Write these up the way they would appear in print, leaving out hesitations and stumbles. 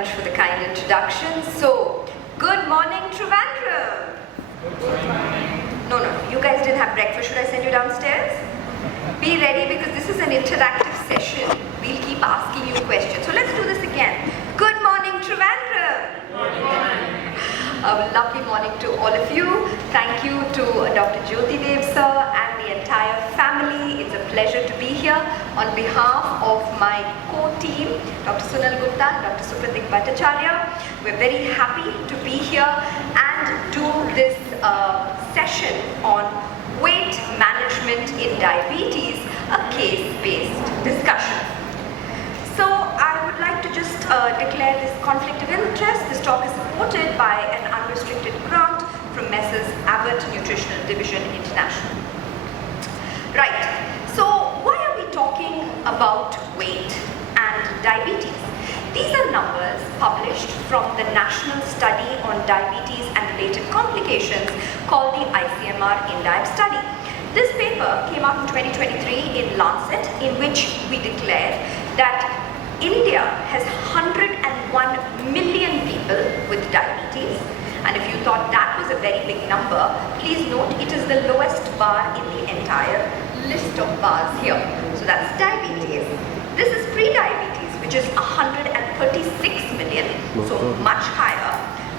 much for the kind introduction. So, good morning, Trivandrum. Good morning. No, you guys didn't have breakfast. Should I send you downstairs? Be ready because this is an interactive session. We'll keep asking you questions. So let's do this again. Good morning, Trivandrum. Good morning. A lovely morning to all of you. Thank you to Dr. Dev sir and the entire family. It's a pleasure to be here on behalf of my core team, Dr. Sunil, Gupta, Dr.Supratik, Bhattacharyya. We're very happy to be here and do this session on weight management in diabetes, a case-based discussion. So I would like to just declare this conflict of interest. This talk is supported by an unrestricted grant from Messrs. Abbott Nutritional Division International. Right, so why are we talking about weight and diabetes? These are numbers published from the National Study on Diabetes and Related Complications called the ICMR INDIAB study. This paper came out in 2023 in Lancet, in which we declared that India has 101 million people with diabetes, and if you thought that was a very big number, please note it is the lowest bar in the entire list of bars here. So that's diabetes. This is pre-diabetes, which is 136 million, so much higher.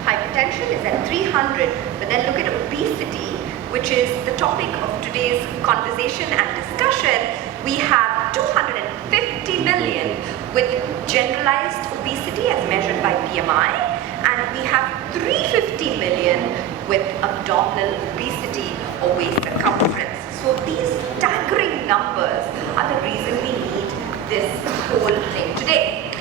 Hypertension is at 300, but then look at obesity, which is the topic of today's conversation and discussion. We have 250 million with generalized obesity as measured by BMI, and we have 350 million with abdominal obesity or waist circumference. So these staggering numbers are the reason we need this whole thing today.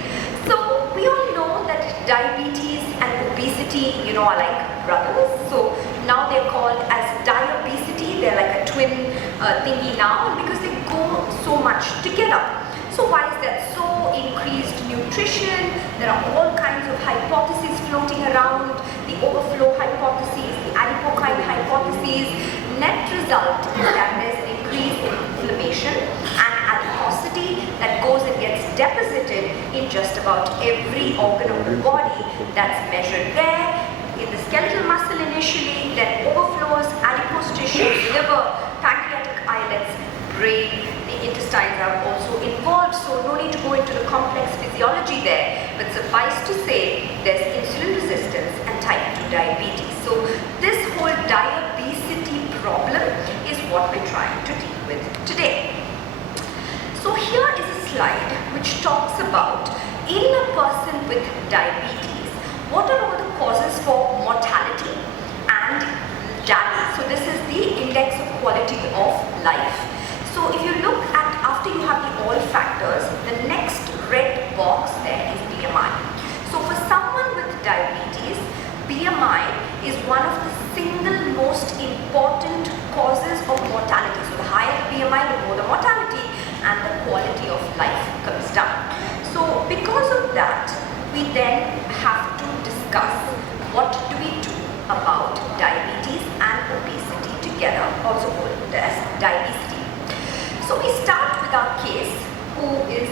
So we all know that diabetes and obesity, are like brothers. So now they're called as diabesity. They're like a twin thingy now because they go so much together. So why is that so? Increased nutrition, there are all kinds of hypotheses floating around, the overflow hypotheses, the adipokine hypotheses. Net result is that there's an increase in inflammation and adiposity that goes and gets deposited in just about every organ of the body that's measured there. In the skeletal muscle initially, then overflows, adipose tissues, liver, pancreatic islets, brain, the intestines are also involved, so no need to go into the complex physiology there, but suffice to say there's insulin resistance and type 2 diabetes. So this whole diabesity problem is what we're trying to deal with today. So here is a slide which talks about in a person with diabetes, what are all the causes for mortality and death. So this is the index of quality of life. So if you look at after you have the all factors, the next red box there is BMI. So for someone with diabetes, BMI is one of the single most important causes of mortality. So the higher the BMI, the more the mortality and the quality of life comes down. So because of that, we then have to discuss what do we do about diabetes and obesity together, also called as diabetes. So we start with our case, who is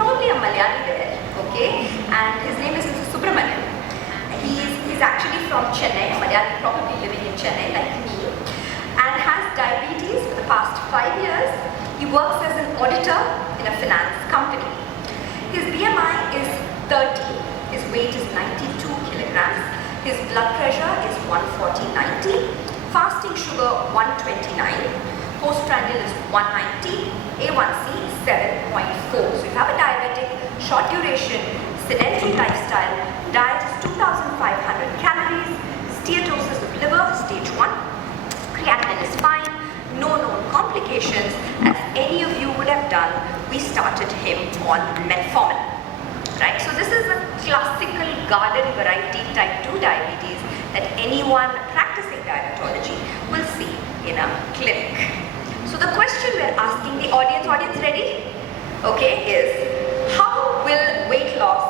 probably a Malayali there, okay, and his name is Mr. Subramanian. He's actually from Chennai, Malayali, probably living in Chennai like me, and has diabetes for the past 5 years. He works as an auditor in a finance company. His BMI is 30, his weight is 92 kilograms, his blood pressure is 140/90, fasting sugar 129, postprandial is 190, A1C is 7.4. So you have a diabetic, short duration, sedentary lifestyle, diet is 2,500 calories, steatosis of liver, stage 1, creatinine is fine, no known complications. As any of you would have done, we started him on metformin. Right? So this is a classical garden variety type 2 diabetes that anyone practicing diabetology will see in a clinic. So the question we're asking the audience ready? Okay, is how will weight loss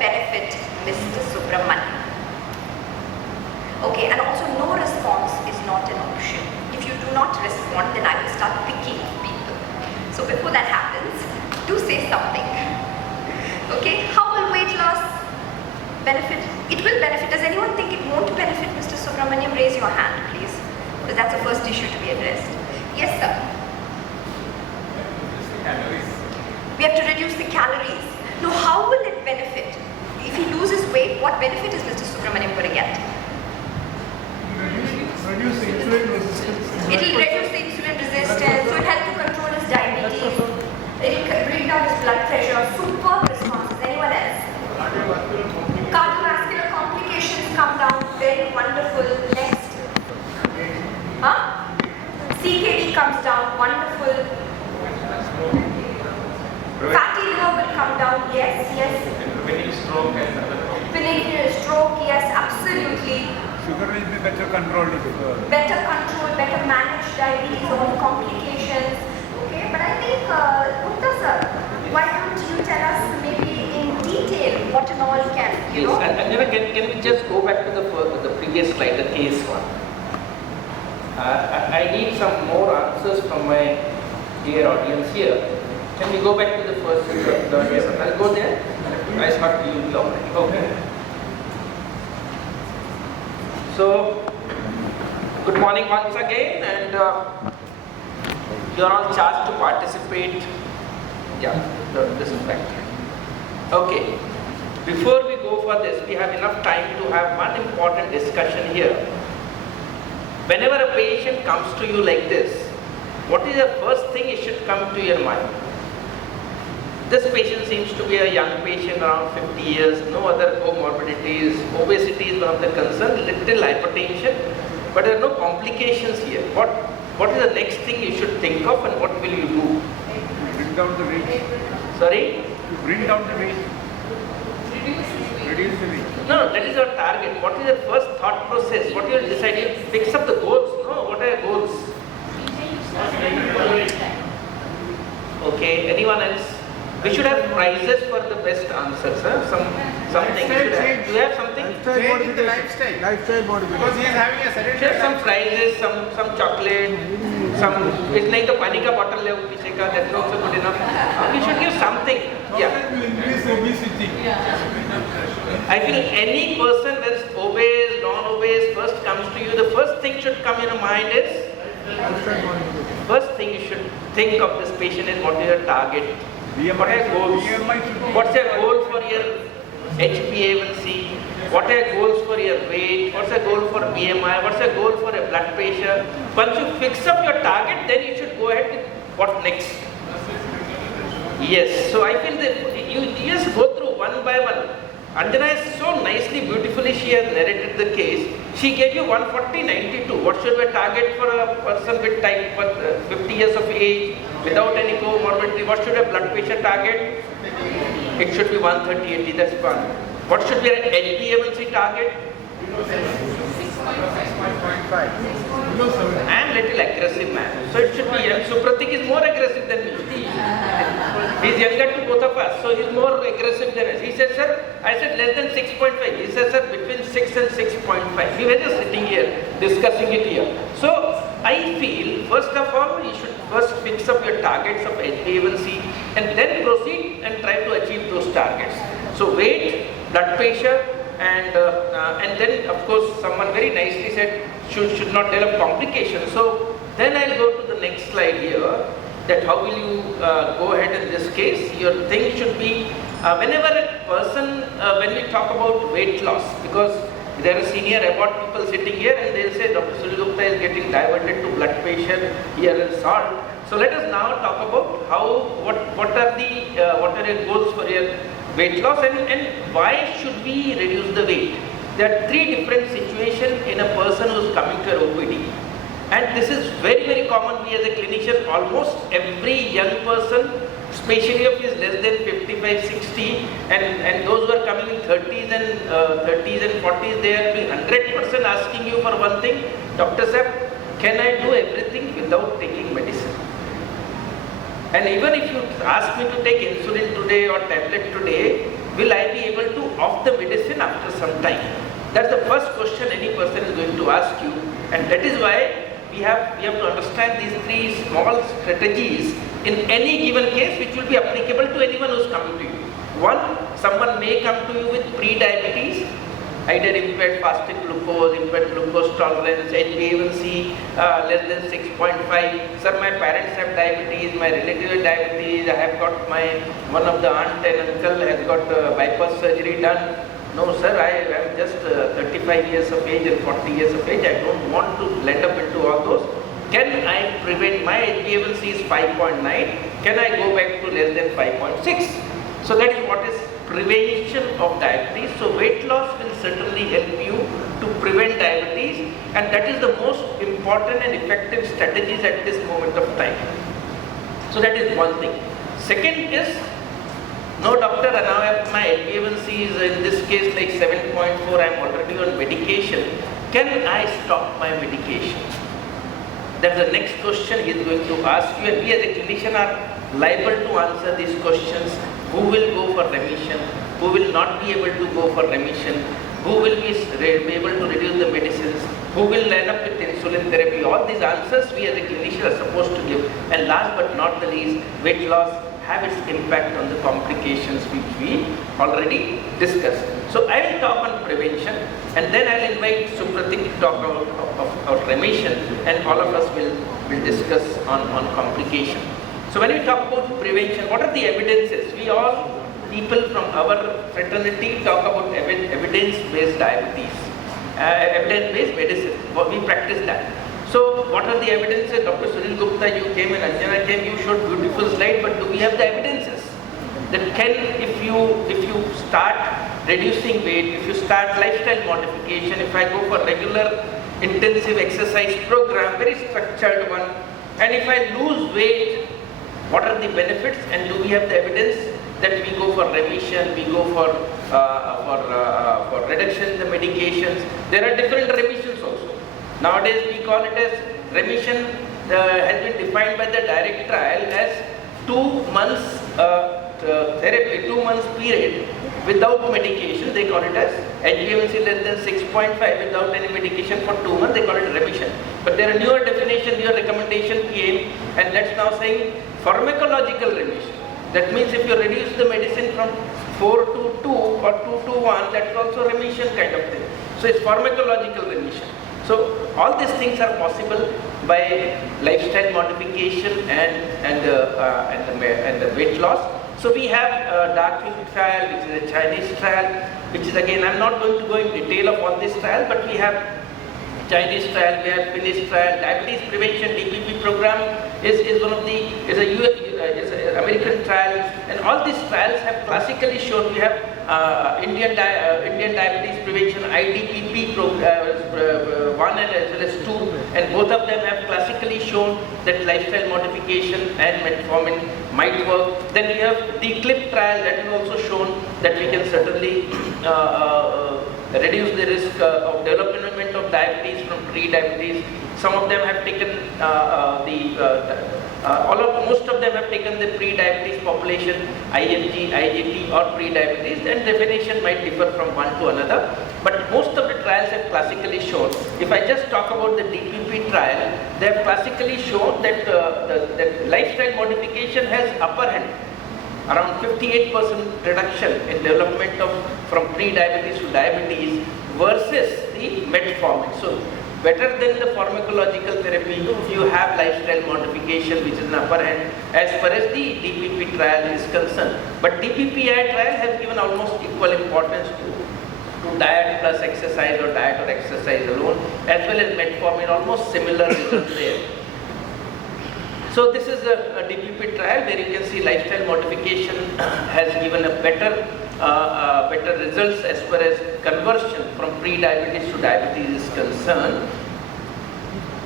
benefit Mr. Subramanian? Okay, and also no response is not an option. If you do not respond, then I will start picking people. So before that happens, do say something. Okay, how will weight loss benefit? It will benefit. Does anyone think it won't benefit, Mr. Subramaniam? Raise your hand, please. Because that's the first issue to be addressed. Yes, sir. Calories. We have to reduce the calories. Now, how will it benefit? If he loses weight, what benefit is Mr. Subramaniam going to get? Reduce the insulin resistance. It will reduce the insulin resistance, so it helps to control his diabetes. It will bring down his blood pressure. Superb responses. Anyone else? Cardiovascular complications come down. Very wonderful. Next. Huh? CKD comes down. Wonderful. Fatty liver will come down. Yes, yes. Preventing stroke and other problems. Preventing stroke. Yes, absolutely. Sugar will be better controlled. Better control, better manage diabetes, all the complications. Okay, but I think, Gupta sir, why don't you tell us maybe in detail what and all can, you know? Yes, Anjana, can we just go back to the previous slide, the case one? I need some more answers from my dear audience here. Can we go back to the first, I'll go there. I thought you will already. Okay. So, good morning once again, and you're on charge to participate. Yeah, this is back. Okay. Before we go for this, we have enough time to have one important discussion here. Whenever a patient comes to you like this, what is the first thing it should come to your mind? This patient seems to be a young patient, around 50 years, no other comorbidities. Obesity is one of the concerns, little hypertension, but there are no complications here. What is the next thing you should think of, and what will you do? Bring down the weight. Sorry? To bring down the weight. Reduce the weight. No, that is your target. What is your first thought process? What you will decide? You fix up the goals. No, what are your goals? Okay, anyone else? We should have prizes for the best answers. Huh? Something. We should have. Do you have something? Change in the lifestyle. Lifestyle modification. Because he is having a sedentary Share some prizes, some chocolate, some. It's like the pani ka bottle le piche ka. That's also good enough. We should give something. Yeah. will increase obesity. I feel any person that is obese, non-obese, first comes to you, the first thing should come in your mind is. Lifestyle modification. First thing you should think of this patient is what is your target. What are your goals? What's your goal for your HbA1c? What are your goals for your weight? What's your goal for BMI? What's your goal for your blood pressure? Once you fix up your target, then you should go ahead with what next. Yes, so I feel that you just go through one by one. Anjana is so nicely, beautifully, she has narrated the case. She gave you 140-92. What should be a target for a person with type 50 years of age, without any comorbidity? What should be a blood pressure target? It should be 130-80, that's one. What should be an HbA1c target? 6.5. I am little aggressive man. So it should be, and Supratik is more aggressive than me. He's younger to both of us, so he's more aggressive than us. He said, sir, I said less than 6.5. He said, sir, between 6 and 6.5. We were just sitting here, discussing it here. So I feel, first of all, you should first fix up your targets of HbA1c and then proceed and try to achieve those targets. So weight, blood pressure, and then of course someone very nicely said should not develop complications. So then I'll go to the next slide here, that how will you go ahead in this case. Your thing should be whenever a person, when we talk about weight loss, because there are senior abort people sitting here and they'll say Dr.Sunil Gupta is getting diverted to blood pressure here and salt. So let us now talk about what are your goals for your weight loss, and why should we reduce the weight. There are three different situations in a person who is coming to an OPD, and this is very, very common. We as a clinician, almost every young person, especially if he is less than 55, 60, and those who are coming in 30s and 40s, they are 100% asking you for one thing, Dr. Sahab, can I do everything without taking medicine? And even if you ask me to take insulin today or tablet today, will I be able to off the medicine after some time? That's the first question any person is going to ask you, and that is why we have to understand these three small strategies in any given case, which will be applicable to anyone who is coming to you. One, someone may come to you with pre-diabetes, either impaired fasting glucose, impaired glucose tolerance, HbA1c less than 6.5. Sir, my parents have diabetes, my relatives have diabetes, I have got one of the aunt and uncle has got bypass surgery done. No sir, I am just 35 years of age and 40 years of age. I don't want to blend up into all those. Can I prevent, my HbA1c is 5.9, can I go back to less than 5.6? So that is what is prevention of diabetes. So weight loss will certainly help you to prevent diabetes, and that is the most important and effective strategies at this moment of time. So that is one thing. Second is, no doctor, now my HbA1c is in this case like 7.4, I am already on medication. Can I stop my medication? That's the next question he is going to ask you, and we as a clinician are liable to answer these questions. Who will go for remission? Who will not be able to go for remission? Who will be able to reduce the medicines? Who will line up with insulin therapy? All these answers we as a clinician are supposed to give. And last but not the least, weight loss have its impact on the complications which we already discussed. So I will talk on prevention, and then I will invite Supratik to talk about remission, and all of us will discuss on complication. So when we talk about prevention, what are the evidences? We all, people from our fraternity, talk about evidence-based diabetes, evidence-based medicine. We practice that. So what are the evidences? Dr. Sunil Gupta, you came and Anjana came, you showed beautiful slide, but do we have the evidences? That can, if you start reducing weight, if you start lifestyle modification, if I go for regular intensive exercise program, very structured one, and if I lose weight, what are the benefits, and do we have the evidence that we go for remission, we go for reduction in the medications? There are different remissions also. Nowadays we call it as remission has been defined by the direct trial as 2 months therapy, 2 months period without medication. They call it as HbA1c less than 6.5 without any medication for 2 months. They call it remission. But there are newer definitions, newer recommendation came, and that's now saying pharmacological remission. That means if you reduce the medicine from 4 to 2 or 2 to 1, that's also remission kind of thing. So it's pharmacological remission. So all these things are possible by lifestyle modification and the weight loss. So we have dark field trial, which is a Chinese trial, which is again, I'm not going to go in detail of all this trial, but we have Chinese trial, we have Finnish trial. Diabetes prevention DPP program is one of the American trial, and all these trials have classically shown. We have Indian diabetes prevention IDPP 1 and as well as 2, and both of them have classically shown that lifestyle modification and metformin might work. Then we have the CLIP trial that has also shown that we can certainly reduce the risk of development of diabetes from pre-diabetes. Some of them have taken most of them have taken the pre-diabetes population, IMG, IGT or pre-diabetes, and definition might differ from one to another. But most of the trials have classically shown, if I just talk about the DPP trial, they have classically shown that that lifestyle modification has upper hand. Around 58% reduction in development of from pre-diabetes to diabetes versus the metformin. So better than the pharmacological therapy, you have lifestyle modification which is an upper hand as far as the DPP trial is concerned. But DPPI trial has given almost equal importance to diet plus exercise or diet or exercise alone, as well as metformin, almost similar results there. So this is a DPP trial where you can see lifestyle modification has given a better results as far as conversion from pre-diabetes to diabetes is concerned.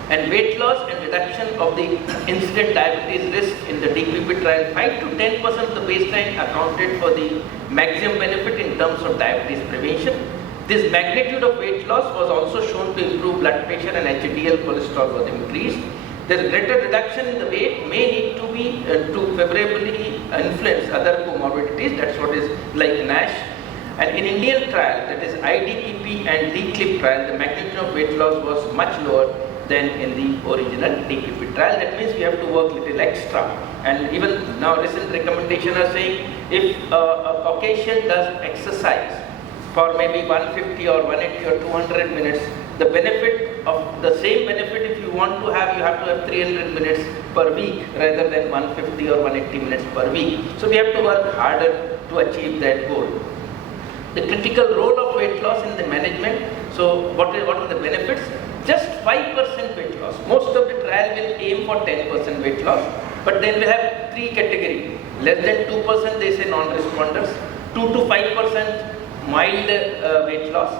And weight loss and reduction of the incident diabetes risk in the DPP trial, 5 to 10% of the baseline accounted for the maximum benefit in terms of diabetes prevention. This magnitude of weight loss was also shown to improve blood pressure, and HDL cholesterol was increased. There's greater reduction in the weight may need to be to favorably influence other comorbidities. That's what is like NASH. And in Indian trial, that is IDPP and DCLIP trial, the magnitude of weight loss was much lower than in the original DPP trial. That means we have to work little extra. And even now recent recommendations are saying if a Caucasian does exercise for maybe 150 or 180 or 200 minutes, the benefit of the same benefit if you want to have, you have to have 300 minutes per week rather than 150 or 180 minutes per week. So we have to work harder to achieve that goal. The critical role of weight loss in the management. So what are the benefits? Just 5% weight loss. Most of the trial will aim for 10% weight loss, but then we have three categories. Less than 2% they say non-responders, 2 to 5% mild weight loss,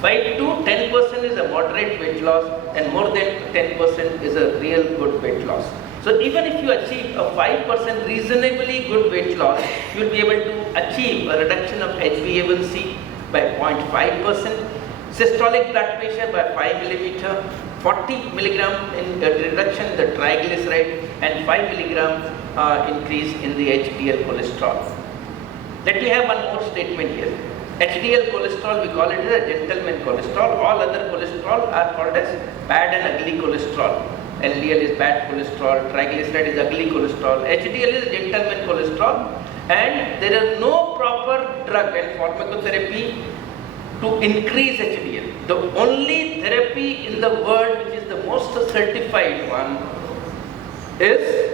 5 to 10% is a moderate weight loss, and more than 10% is a real good weight loss. So even if you achieve a 5% reasonably good weight loss, you will be able to achieve a reduction of HbA1c by 0.5%, systolic blood pressure by 5 millimeter, 40 milligram in reduction in the triglyceride, and 5 milligram increase in the HDL cholesterol. Let me have one more statement here. HDL cholesterol, we call it as a gentleman cholesterol. All other cholesterol are called as bad and ugly cholesterol. LDL is bad cholesterol, triglyceride is ugly cholesterol, HDL is gentleman cholesterol, and there is no proper drug and pharmacotherapy to increase HDL. The only therapy in the world which is the most certified one is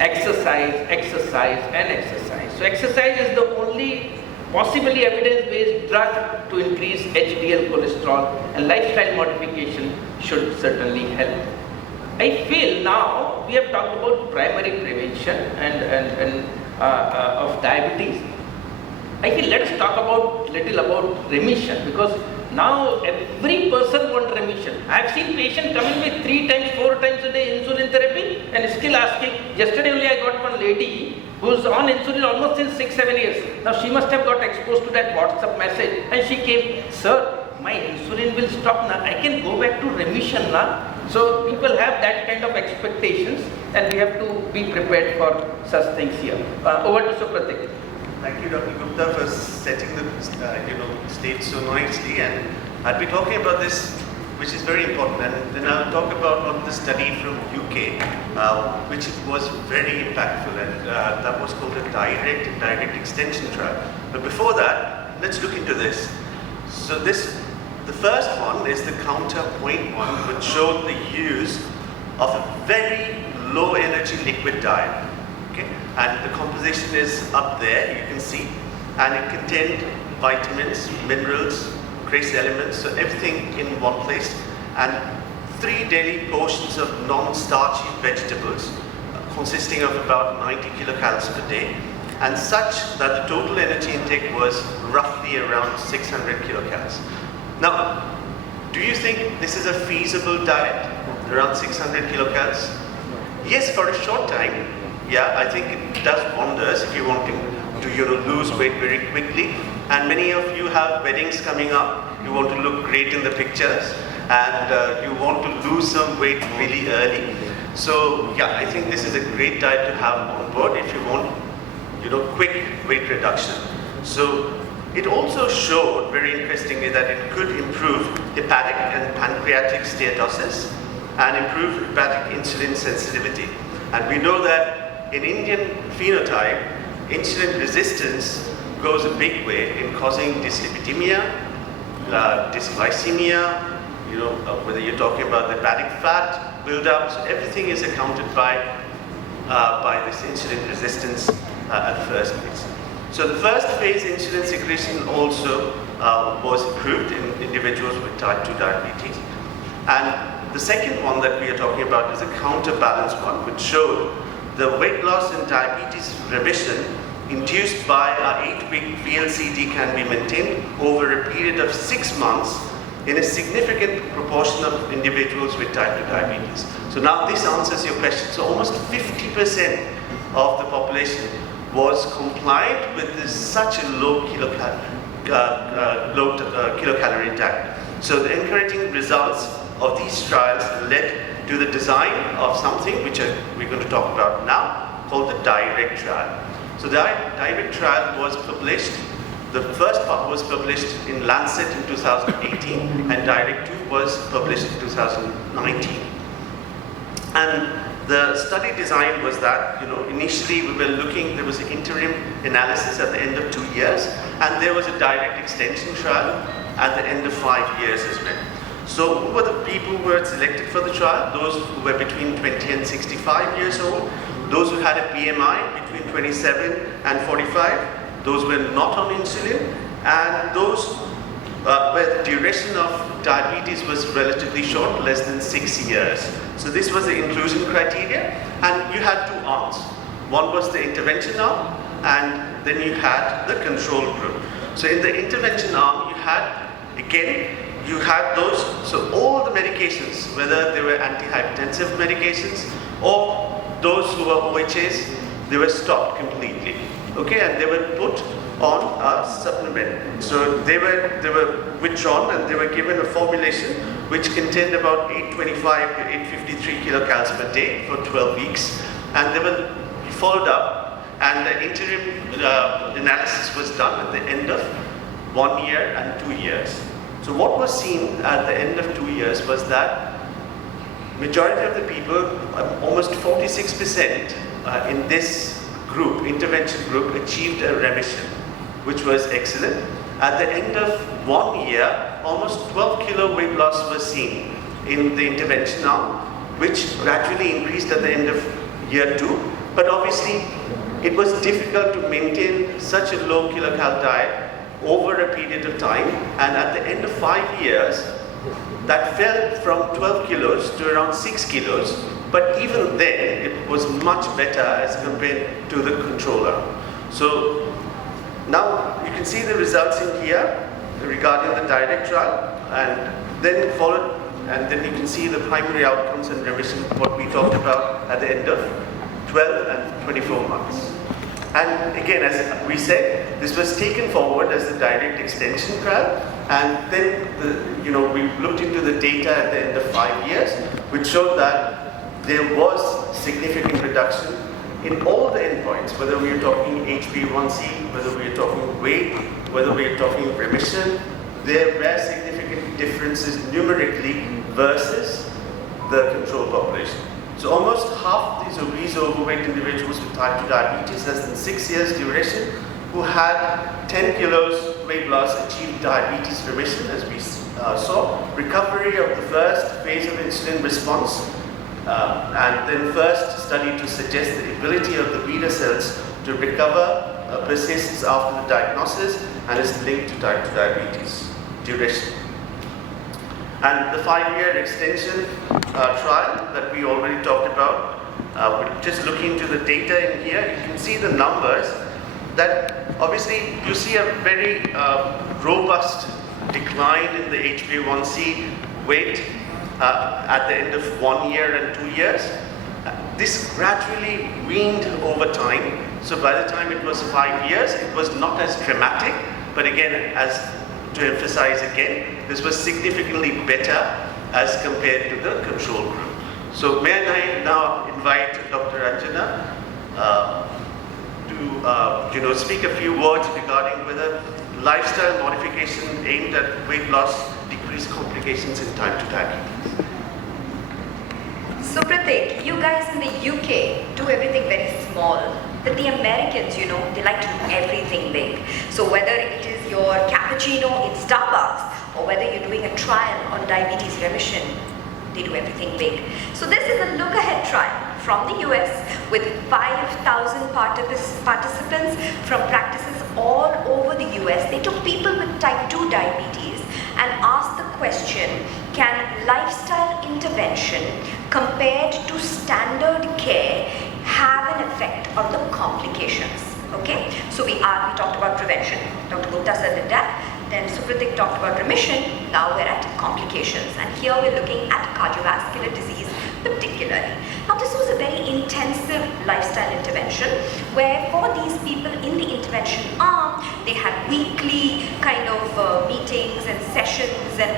exercise, exercise and exercise. So exercise is the only possibly evidence-based drug to increase HDL cholesterol, and lifestyle modification should certainly help. I feel now we have talked about primary prevention and of diabetes. I feel let's talk about little about remission, because now every person wants remission. I have seen patients coming with 3 times, 4 times a day insulin therapy and still asking. Yesterday only I got one lady who's on insulin almost since 6-7 years. Now she must have got exposed to that WhatsApp message and she came, "Sir, my insulin will stop now. I can go back to remission now." So people have that kind of expectations, and we have to be prepared for such things here. Over to Supratik. Thank you, Dr. Gupta, for setting the stage so nicely. And I'll be talking about this, which is very important. And then I'll talk about one of the study from UK, which was very impactful, and that was called a direct extension trial. But before that, let's look into this. So the first one is the counterpoint one, which showed the use of a very low energy liquid diet. Okay? And the composition is up there, you can see, and it contained vitamins, minerals, trace elements, so everything in one place, and 3 daily portions of non-starchy vegetables consisting of about 90 kilocalories per day, and such that the total energy intake was roughly around 600 kilocalories. Now, do you think this is a feasible diet, around 600 kilocalories? Yes, for a short time. Yeah, I think it does wonders if you want to lose weight very quickly. And many of you have weddings coming up. You want to look great in the pictures, and you want to lose some weight really early. So yeah, I think this is a great diet to have on board if you want, quick weight reduction. So it also showed very interestingly that it could improve hepatic and pancreatic steatosis and improve hepatic insulin sensitivity. And we know that in Indian phenotype, insulin resistance goes a big way in causing dyslipidemia, dysglycemia, whether you're talking about the hepatic fat buildup, so everything is accounted by this insulin resistance at the first place. So the first phase insulin secretion also was improved in individuals with type 2 diabetes. And the second one that we are talking about is a counterbalance one, which showed the weight loss and diabetes remission induced by our 8-week VLCD can be maintained over a period of 6 months in a significant proportion of individuals with type 2 diabetes. So now this answers your question. So almost 50% of the population was compliant with such a low kilocalorie diet. So the encouraging results of these trials led to the design of something which we're going to talk about now, called the direct trial. So the direct trial was published, the first part was published in Lancet in 2018, and direct 2 was published in 2019. And the study design was that, initially we were looking, there was an interim analysis at the end of 2 years, and there was a direct extension trial at the end of 5 years as well. So who were the people who were selected for the trial? Those who were between 20 and 65 years old, those who had a BMI between 27 and 45, those who were not on insulin, and those where the duration of diabetes was relatively short, less than 6 years. So this was the inclusion criteria, and you had 2 arms. One was the intervention arm, and then you had the control group. So in the intervention arm, you had those, so all the medications, whether they were antihypertensive medications or those who were OHAs, they were stopped completely. Okay, and they were put on a supplement. So they were withdrawn, and they were given a formulation which contained about 825 to 853 kilocalories per day for 12 weeks, and they were followed up, and the interim analysis was done at the end of 1 year and 2 years. So what was seen at the end of 2 years was that majority of the people, almost 46% in this group, intervention group, achieved a remission, which was excellent. At the end of 1 year, almost 12 kilo weight loss was seen in the intervention arm, which gradually increased at the end of year 2. But obviously, it was difficult to maintain such a low kilocal diet over a period of time, and at the end of 5 years, that fell from 12 kilos to around 6 kilos, but even then, it was much better as compared to the controller. So now you can see the results in here regarding the direct trial, and then you can see the primary outcomes and remission, what we talked about at the end of 12 and 24 months. And again, as we said, this was taken forward as the direct extension trial, and then we looked into the data at the end of 5 years, which showed that there was significant reduction in all the endpoints, whether we are talking HbA1c, whether we are talking weight, whether we are talking remission. There were significant differences numerically versus the control population. So almost half these obese, overweight individuals with type 2 diabetes, less than 6 years duration, who had 10 kilos weight loss, achieved diabetes remission, as we saw, recovery of the first phase of insulin response, and then first study to suggest the ability of the beta cells to recover persists after the diagnosis and is linked to type 2 diabetes duration. And the 5-year extension trial that we already talked about, we're just looking into the data in here, you can see the numbers that obviously you see a very robust decline in the HbA1c weight at the end of 1 year and 2 years. This gradually weaned over time. So by the time it was 5 years, it was not as dramatic, but again, as to emphasize again, this was significantly better as compared to the control group. So may I now invite Dr. Anjana to speak a few words regarding whether lifestyle modification aimed at weight loss decrease complications in type 2 diabetes. Supratik, you guys in the UK do everything very small, but the Americans, they like to do everything big. So whether it is your cappuccino in Starbucks, or whether you're doing a trial on diabetes remission, they do everything big. So this is a look-ahead trial from the US with 5,000 participants from practices all over the US. They took people with type 2 diabetes and asked the question, can lifestyle intervention compared to standard care have an effect on the complications? Okay, so we talked about prevention. Dr. Gupta said that. Then Supratik talked about remission. Now we're at complications, and here we're looking at cardiovascular disease particularly. Now this was a very intensive lifestyle intervention where for these people in the intervention arm, they had weekly kind of meetings and sessions and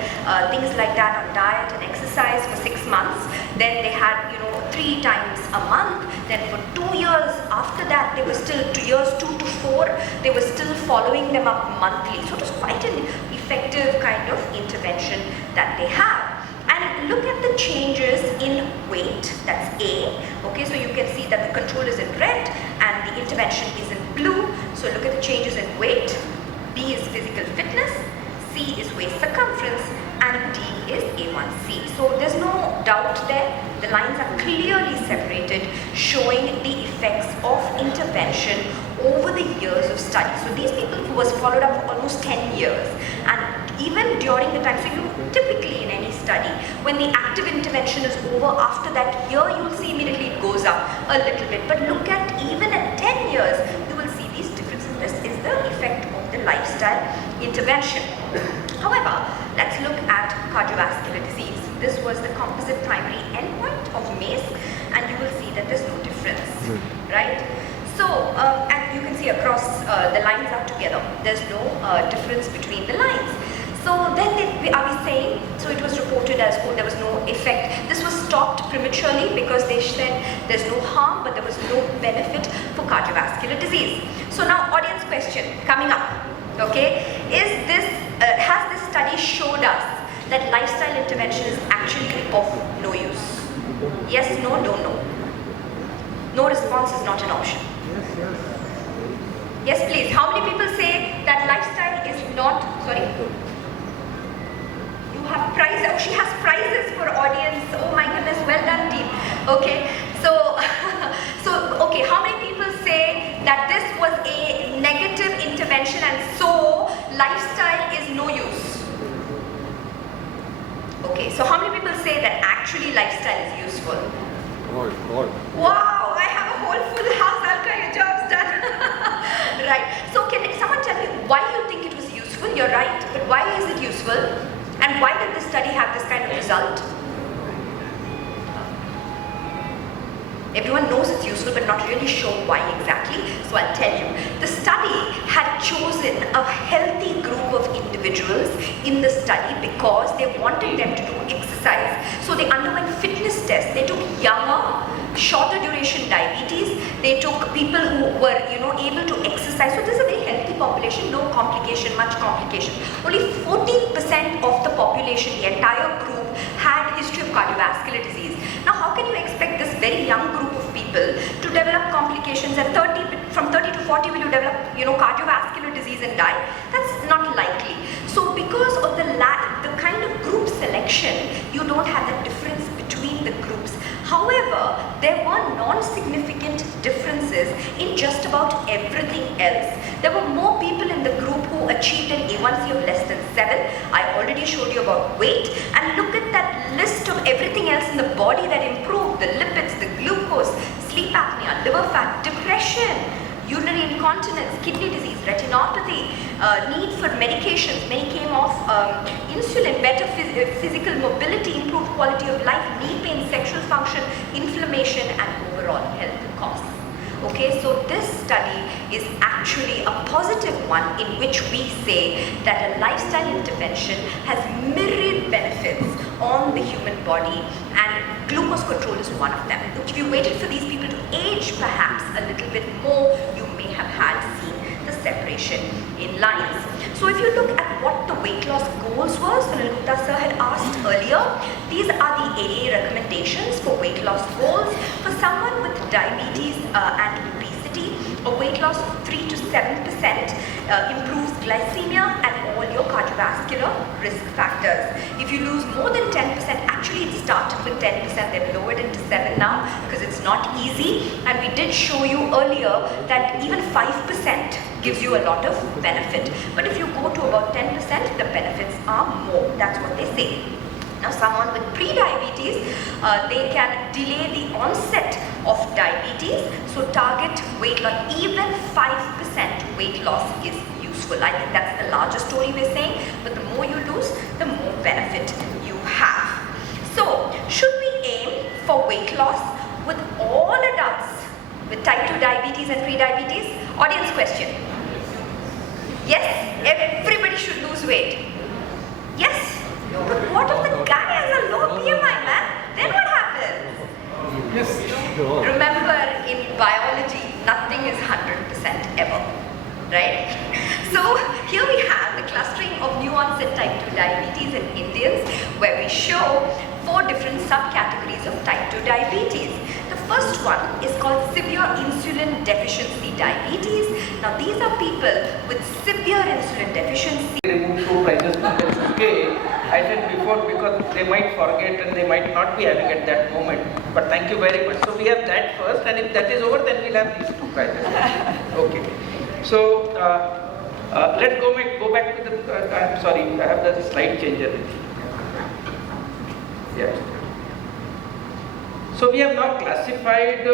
things like that on diet and exercise for 6 months. Then they had 3 times a month. Then for 2 years after that, they were still years 2 to 4, they were still following them up monthly. So it was quite an effective kind of intervention that they had. And and look at the changes in weight, that's A. Okay, so you can see that the control is in red and the intervention is in blue. So look at the changes in weight. B is physical fitness, C is waist circumference, and D is A1C. So there's no doubt there. The lines are clearly separated, showing the effects of intervention over the years of study. So these people who was followed up for almost 10 years, and even during the time, so you typically in any study, when the active intervention is over, after that year, you will see immediately it goes up a little bit. But look at even at 10 years, you will see these differences. This is the effect of the lifestyle intervention. However, let's look at cardiovascular disease. This was the composite primary endpoint of MACE, and you will see that there's no difference, right? So, and you can see across the lines are together. There's no difference between the lines. So then are we saying, so it was reported as, oh, there was no effect. This was stopped prematurely because they said there's no harm, but there was no benefit for cardiovascular disease. So now audience question coming up, okay, is this, has this study showed us that lifestyle intervention is actually of no use? Yes, no, don't know. No response is not an option. Yes, please. How many people say that lifestyle is not, sorry? You have prizes. Oh, she has prizes for audience. Oh my goodness, well done team. Okay, so, okay, how many people say that this was a negative intervention and so lifestyle is no use? Okay, so how many people say that actually lifestyle is useful? Wow, I have a whole full house, Alka, your job's done. Right, so can someone tell me why you think it was useful? You're right, but why is it useful? And why did this study have this kind of result? Everyone knows it's useful, but not really sure why exactly. So I'll tell you. The study had chosen a healthy group of individuals in the study because they wanted them to do exercise. So they underwent fitness tests. They took younger, shorter duration diabetes. They took people who were, able to exercise. So this is a very healthy population, no complication, much complication. Only 14% of the population, the entire group, had history of cardiovascular disease. Now, how can you expect this very young group of people to develop complications at 30, from 30 to 40 will you develop, cardiovascular disease and die? That's not likely. So because of the kind of group selection, you don't have that difference between the groups. However, there were non-significant differences in just about everything else. There were more people in the group who achieved an A1C of less than 7. I already showed you about weight. And look at that list of everything else in the body that improved: the lipids, the glucose, sleep apnea, liver fat, depression, urinary incontinence, kidney disease, retinopathy, need for medications. Many came off insulin, better physical mobility, improved quality of life, knee pain, sexual function, inflammation, and overall health costs. Okay, so this study is actually a positive one in which we say that a lifestyle intervention has myriad benefits on the human body, and glucose control is one of them. If you waited for these people to age perhaps a little bit more, you may have had seen the separation in lines. So if you look at what the weight loss goals were, Sunil Gupta sir had asked earlier, these are the AA recommendations for weight loss goals. For someone with diabetes and obesity, a weight loss of 3 to 7% improves glycemia and all your cardiovascular risk factors. If you lose more than 10%, actually it started with 10%, they've lowered it to 7 now because it's not easy. And we did show you earlier that even 5% gives you a lot of benefit. But if you go to about 10%, the benefits are more. That's what they say. Now, someone with pre-diabetes, they can delay the onset of diabetes. So target weight loss, even 5% weight loss is useful. I think that's the larger story we're saying, but the more you lose, the more benefit you have. So, should we aim for weight loss with all adults with type 2 diabetes and pre-diabetes? Audience question. Yes, everybody should lose weight. Yes. But what if the guy has a low BMI, man? Then what happens? Yes. Remember, in biology, nothing is 100% ever, right? So here we have the clustering of new onset type 2 diabetes in Indians, where we show different subcategories of type 2 diabetes. The first one is called severe insulin deficiency diabetes. Now these are people with severe insulin deficiency. Remove two prices from the UK. I said before because they might forget and they might not be having at that moment. But thank you very much. So we have that first, and if that is over, then we'll have these two prizes. Okay. So let's go back to the. I'm sorry, I have the slide changer. Yeah. So we have now classified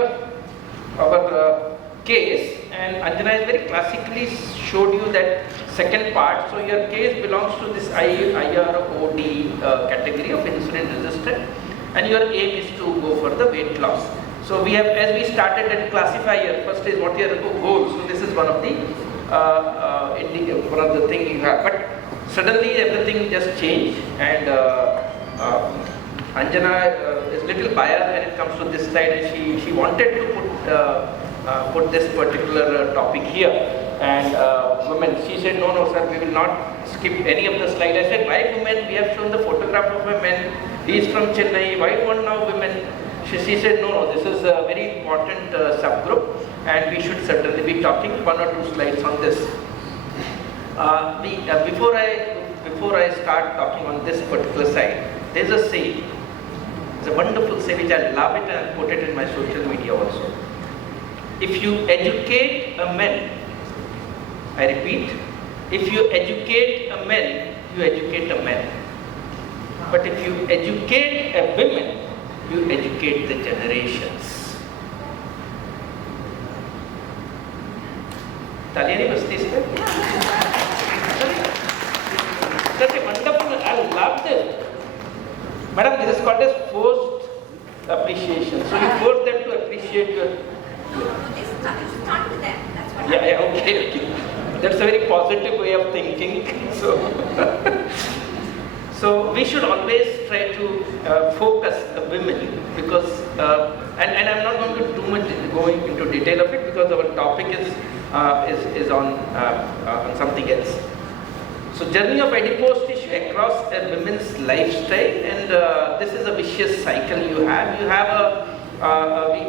our case, and Anjana has very classically showed you that second part. So your case belongs to this IROD category of insulin resistant, and your aim is to go for the weight loss. So we have, as we started at classifier, first is what your goals. So this is one of the thing you have. But suddenly everything just changed, and Anjana is little biased when it comes to this slide, and she wanted to put this particular topic here. And women, she said, no sir, we will not skip any of the slide. I said, why women? We have shown the photograph of a man. He is from Chennai. Why want now women? She said, no, this is a very important subgroup, and we should certainly be talking one or two slides on this. Before I start talking on this particular side, there's a saying. It's a wonderful saying which I love it, and I put it in my social media also. If you educate a man, I repeat, if you educate a man, you educate a man. But if you educate a woman, you educate the generations. Talyani basti is there? That's a wonderful, I loved it. Madam, this is called as forced appreciation. So you force them to appreciate your... This start with them. That's what Yeah, okay. That's a very positive way of thinking. So we should always try to focus women because, and I'm not going to do too much going into detail of it because our topic is on something else. So journey of adipose tissue across a women's lifestyle, and this is a vicious cycle you have. You have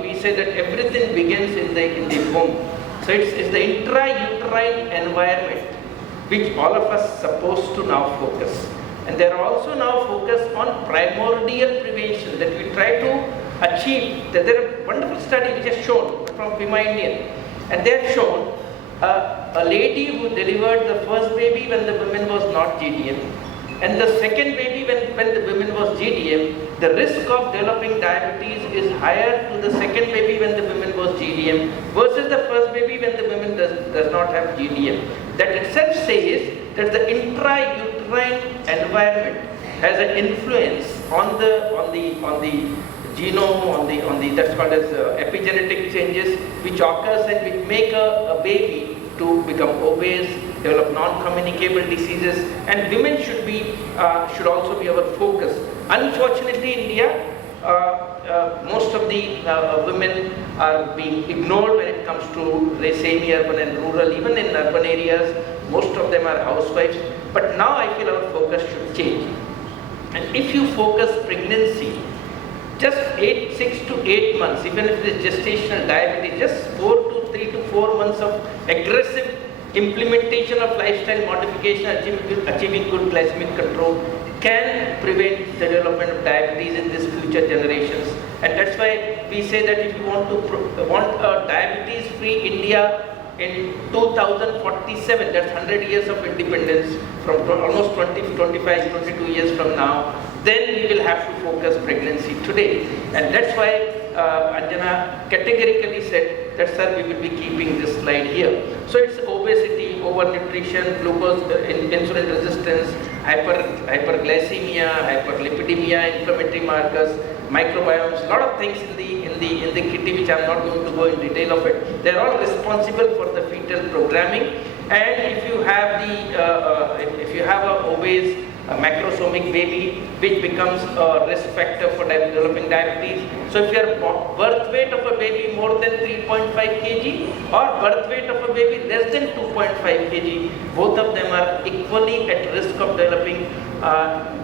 we say that everything begins in the womb. So it's the intrauterine environment which all of us supposed to now focus. And they are also now focused on primordial prevention that we try to achieve. There are wonderful study which has shown from Pima Indian, and they have shown a lady who delivered the first baby when the woman was not GDM, and the second baby when the woman was GDM, the risk of developing diabetes is higher to the second baby when the woman was GDM versus the first baby when the woman does not have GDM. That itself says that the intrauterine environment has an influence on the genome, on the that's called as epigenetic changes, which occurs and which make a baby to become obese, develop non-communicable diseases, and women should also be our focus. Unfortunately, in India, most of the women are being ignored when it comes to semi-urban and rural. Even in urban areas, most of them are housewives. But now I feel our focus should change. And if you focus pregnancy, just 6 to 8 months, even if it is gestational diabetes, just 3 to 4 months of aggressive implementation of lifestyle modification, achieving good glycemic control, can prevent the development of diabetes in these future generations. And that's why we say that if you want a diabetes-free India in 2047, that's 100 years of independence, from almost 25, 22 years from now, then we will have to focus pregnancy today. And that's why Anjana categorically said that, sir, we will be keeping this slide here. So it's obesity, overnutrition, glucose, insulin resistance, hyperglycemia, hyperlipidemia, inflammatory markers, microbiomes, a lot of things in the kitty which I'm not going to go in detail of it. They're all responsible for the fetal programming. And if you have a obese macrosomic baby, which becomes a risk factor for developing diabetes. So if your birth weight of a baby more than 3.5 kg or birth weight of a baby less than 2.5 kg, both of them are equally at risk of developing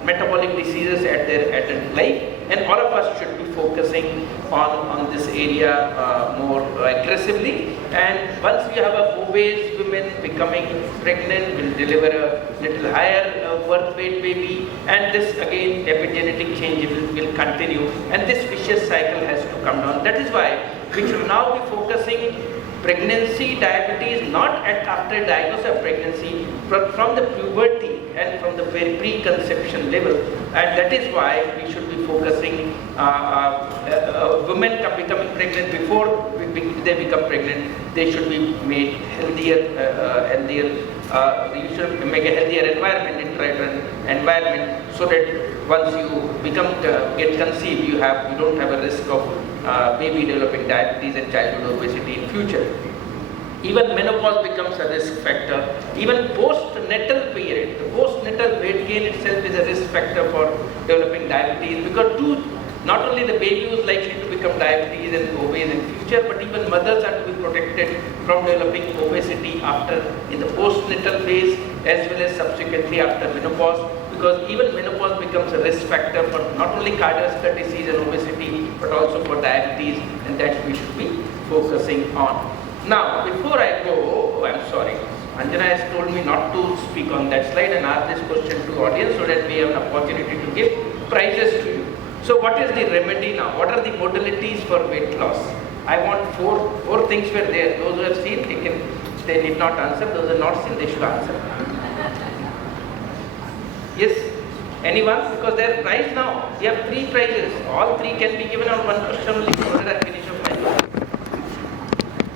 metabolic diseases at their adult life, and all of us should be focusing on this area more aggressively. And once we have a obese women becoming pregnant, will deliver a little higher birth weight baby, and this again epigenetic change will continue, and this vicious cycle has to come down. That is why we should now be focusing pregnancy, diabetes, not after diagnosis of pregnancy, but from the puberty and from the very preconception level. And that is why we should be focusing women becoming pregnant before they become pregnant. They should be made healthier, you should make a healthier environment, environment, so that once you get conceived, you don't have a risk of baby developing diabetes and childhood obesity in future. Even menopause becomes a risk factor. Even postnatal period, the postnatal weight gain itself is a risk factor for developing diabetes, because not only the baby is likely to become diabetes and obese in future, but even mothers are to be protected from developing obesity in the postnatal phase as well as subsequently after menopause, because even menopause becomes a risk factor for not only cardiovascular disease and obesity, but also for diabetes, and that we should be focusing on. Now, before I go, I'm sorry, Anjana has told me not to speak on that slide and ask this question to audience so that we have an opportunity to give prizes to you. So what is the remedy now? What are the modalities for weight loss? I want four things were there. Those who have seen, they did not answer. Those who have not seen, they should answer. Yes? Anyone? Because there are prizes now. We have 3 prizes. All 3 can be given on one question only. So that I finish off my talk.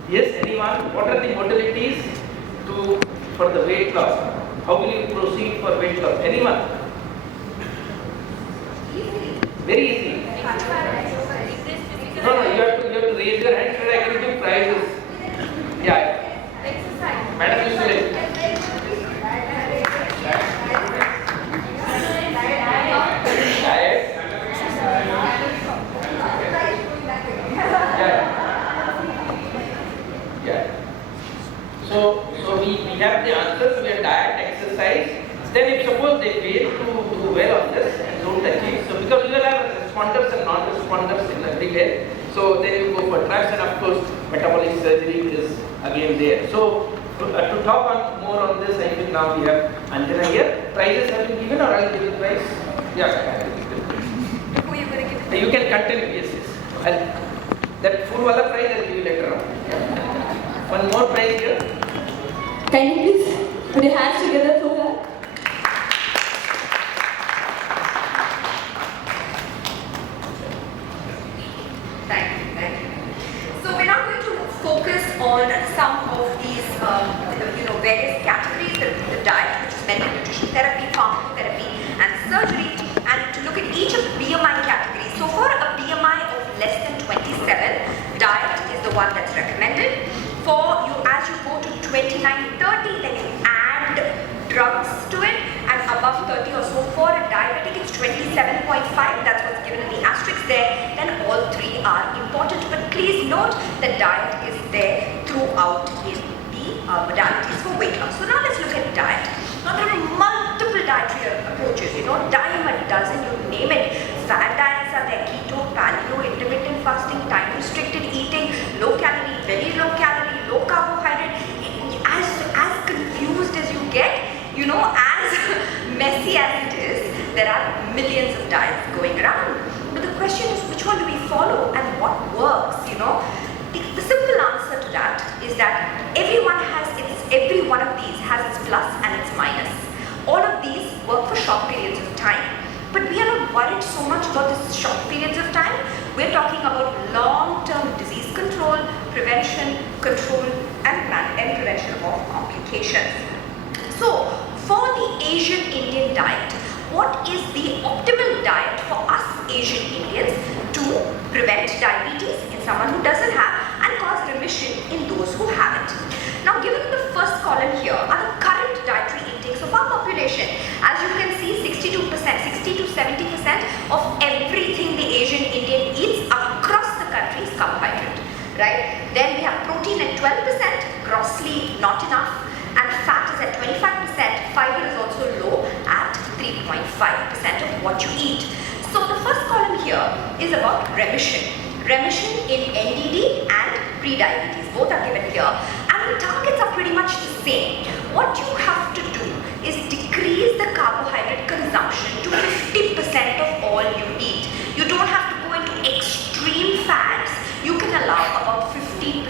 Yes, anyone? What are the modalities for the weight loss? How will you proceed for weight loss? Anyone? Very easy. No, you have to raise your hand so that I can give prizes. Yeah. Exercise. Madam, you should. Diet. Yeah. So we have the answers. We have diet, exercise. Then if suppose they fail to do well on this and don't achieve, so because you will have responders and non-responders in everywhere, so then you go for drugs, and of course metabolic surgery is again there. So to talk on more on this, I think now we have Anjana here. Prizes have been given, or I'll give you prize? Yeah. Who are you going to give? You can continue, yes. That full wala prize I'll give you later on. One more prize here. Can you please put your hands together for her? Thank you. So we're now going to focus on some of these, various categories, the diet, which is medical nutrition therapy, pharmacotherapy, and surgery, and to look at each of the BMI categories. So for a BMI of less than 27, diet is the one that's recommended. For you, as you go to 29, 30, then you add drugs to it, and above 30 or so for a diabetic it's 27.5, that's what's given in the asterisk there. Then all 3 are important, but please note that diet is there throughout in the modalities for weight loss. So now let's look at diet. Now there are multiple dietary approaches, dime a dozen, you name it. Fad diets are there, keto, paleo, intermittent fasting, time restricted eating, low calorie, very low calorie, low carbohydrate. As confused as you get, as messy as it is, there are millions of diets going around. But the question is, which one do we follow and what works? The simple answer to that is that every one of these has its plus and its minus. All of these work for short periods of time. But we are not worried so much about this short periods of time. We're talking about long-term disease control, prevention, control, and prevention of complications. So, for the Asian Indian diet, what is the optimal diet for us Asian Indians to prevent diabetes in someone who doesn't have and cause remission in those who have it? Now, given the first column here are the current dietary intakes of our population. As you can see, 60 to 70% of everything the Asian Indian eats across the country is carbohydrate, right? Then we have protein at 12%, grossly not enough, and fat is at 25%, fiber is also low at 3.5. 5% of what you eat. So the first column here is about remission. Remission in NDD and pre-diabetes, both are given here, and the targets are pretty much the same. What you have to do is decrease the carbohydrate consumption to 50% of all you eat. You don't have to go into extreme fads. You can allow about 15%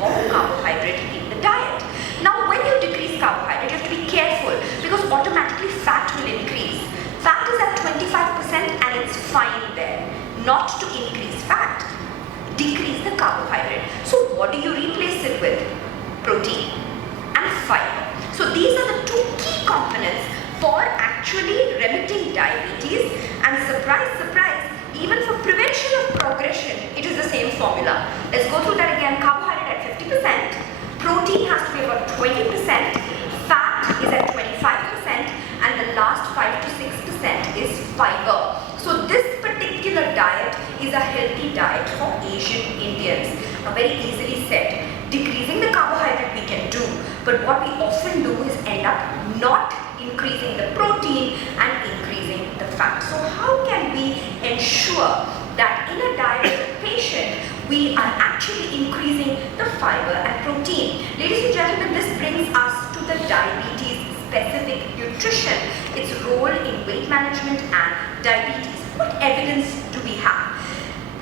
of carbohydrate in the diet. Now when you decrease carbohydrate, you have to be careful because automatically fat will increase. Fat is at 25% and it's fine there. Not to increase fat. Decrease the carbohydrate. So what do you replace it with? Protein and fiber. So these are the two key components for actually remitting diabetes, and surprise, surprise, even for prevention of progression, it is the same formula. Let's go through that again. Carbohydrate at 50%, protein has to be about 20%, fat is at 25%, and the last 5 to 6% is fiber. So this particular diet is a healthy diet for Asian Indians. Now very easily said. Decreasing the carbohydrate we can do, but what we often do is end up not increasing the protein and increasing the fat. So how can we ensure that in a diabetic patient we are actually increasing the fiber and protein? Ladies and gentlemen, this brings us to the diabetes specific nutrition, its role in weight management and diabetes. What evidence do we have?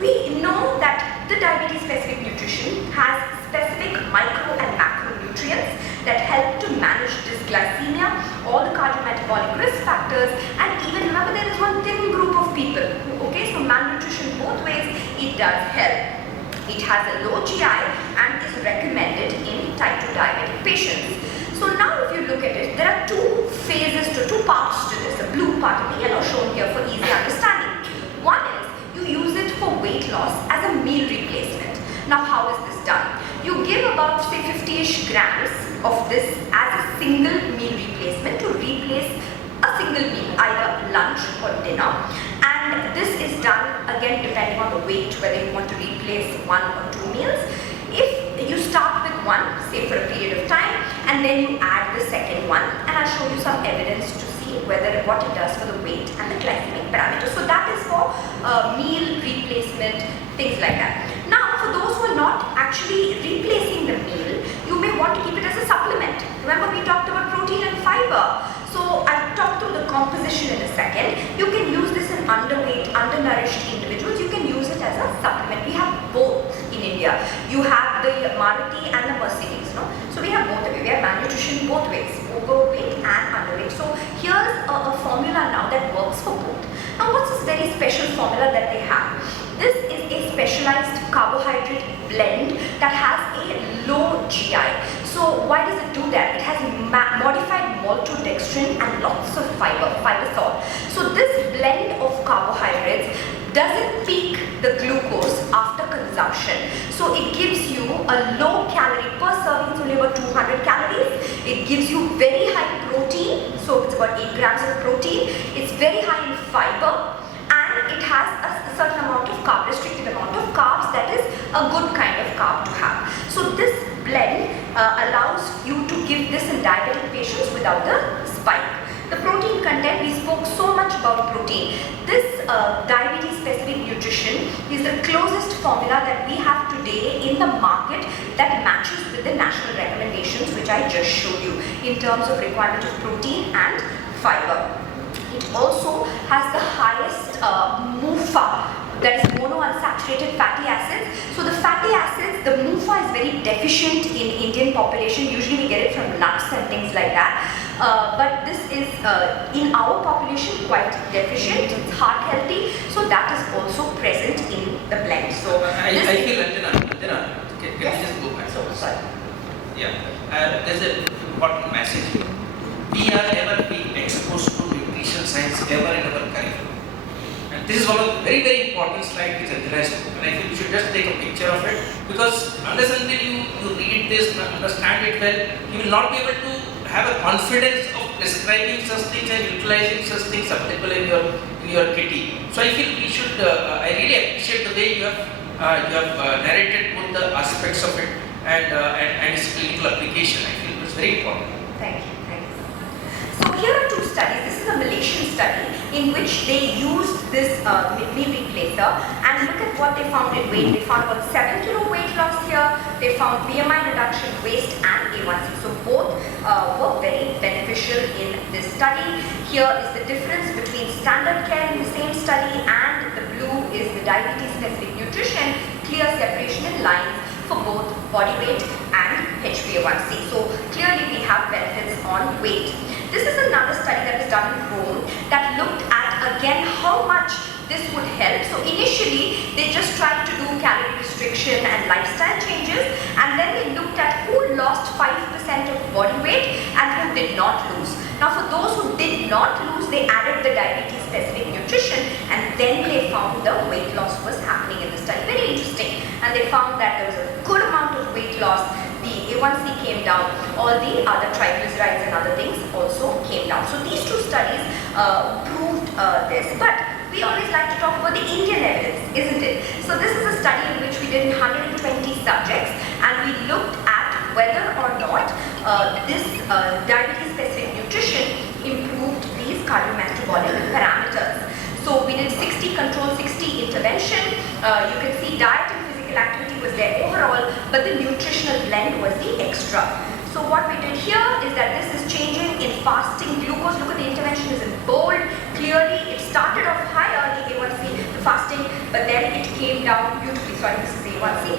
We know that the diabetes specific nutrition has specific micro and macronutrients that help to manage dysglycemia, all the cardiometabolic risk factors, and even remember there is one thin group of people. Okay, so malnutrition both ways, it does help. It has a low GI and is recommended in type 2 diabetic patients. So now if you look at it, there are two phases to two parts to this, the blue part and the yellow shown here for easy understanding. One is you use it for weight loss as a meal replacement. Now how is this done? You give about say 50-ish grams of this as a single meal replacement to replace a single meal, either lunch or dinner. And this is done again depending on the weight, whether you want to replace 1 or 2 meals. If you start with one, say for a period of time, and then you add the second one, and I'll show you some evidence to see what it does for the weight and the glycemic parameters. So that is for meal replacement, things like that. Now for those who are not actually replacing the meal, you may want to keep it as a supplement. Remember we talked about protein and fiber. So I'll talk through the composition in a second. You can use this in underweight, undernourished individuals. You can use it as a supplement. We have both in India. You have the Maruti and the Mercedes, no? So we have both of it. We have malnutrition both ways, overweight and underweight. So here's a formula now that works for both. Now what's this very special formula that they have? This is a specialized carbohydrate blend that has a low GI. So why does it do that? It has modified maltodextrin and lots of fiber salt. So this blend of carbohydrates doesn't peak the glucose after consumption. So it gives you a low calorie per serving, it's only about 200 calories. It gives you very high protein, so it's about 8 grams of protein. It's very high in fiber, and it has a certain amount of carb, restricted amount of carbs, that is a good kind of carb to have. So this blend allows you to give this in diabetic patients without the spike. The protein content, we spoke so much about protein. This diabetes specific nutrition is the closest formula that we have today in the market that matches with the national recommendations which I just showed you in terms of requirement of protein and fiber. It also has the highest MUFA, that is monounsaturated fatty acids. So the fatty acids, the MUFA is very deficient in Indian population. Usually we get it from nuts and things like that. But this is in our population quite deficient. It's heart healthy. So that is also present in the blend. So I feel Anjana, can you just go back? So sorry. Yeah, there's an important message. We are never being exposed to nutrition science ever in our curriculum. And this is one of the very, very important slides which Anjana has spoken. And I think you should just take a picture of it, because unless until you read this and understand it well, you will not be able to have a confidence of prescribing such things and utilizing such things applicable in your kitty. So I feel we should, I really appreciate the way you have narrated both the aspects of it and its clinical application. I feel it's very important. Thank you. So here are two studies. This is a Malaysian observation study in which they used this meal replacer, and look at what they found in weight. They found about 7 kilo weight loss here. They found BMI reduction, waist and A1C. So both were very beneficial in this study. Here is the difference between standard care in the same study, and the blue is the diabetes specific nutrition, clear separation in lines for both body weight and HbA1c. So clearly we have benefits on weight. This is another study that was done in Rome that looked at again how much this would help. So initially they just tried to do calorie restriction and lifestyle changes, and then they looked at who lost 5% of body weight and who did not lose. Now for those who did not lose, they added the diabetes specific nutrition, and then they found the weight loss was happening in the study. Very interesting. And they found that there was a good amount of weight loss. The A1C came down, all the other triglycerides and other things also came down. So these two studies proved this. But we always like to talk about the Indian evidence, isn't it? So this is a study in which we did 120 subjects, and we looked at whether or not this diabetes specific nutrition improved these cardiometabolic parameters. So we did 60 control, 60 intervention. You can see diet and physical activity was there overall, but the nutritional blend was the extra. So what we did here is that this is changing in fasting glucose. Look at the intervention is in bold. Clearly it started off higher, the A1C, the fasting, but then it came down beautifully. Sorry, this is A1C.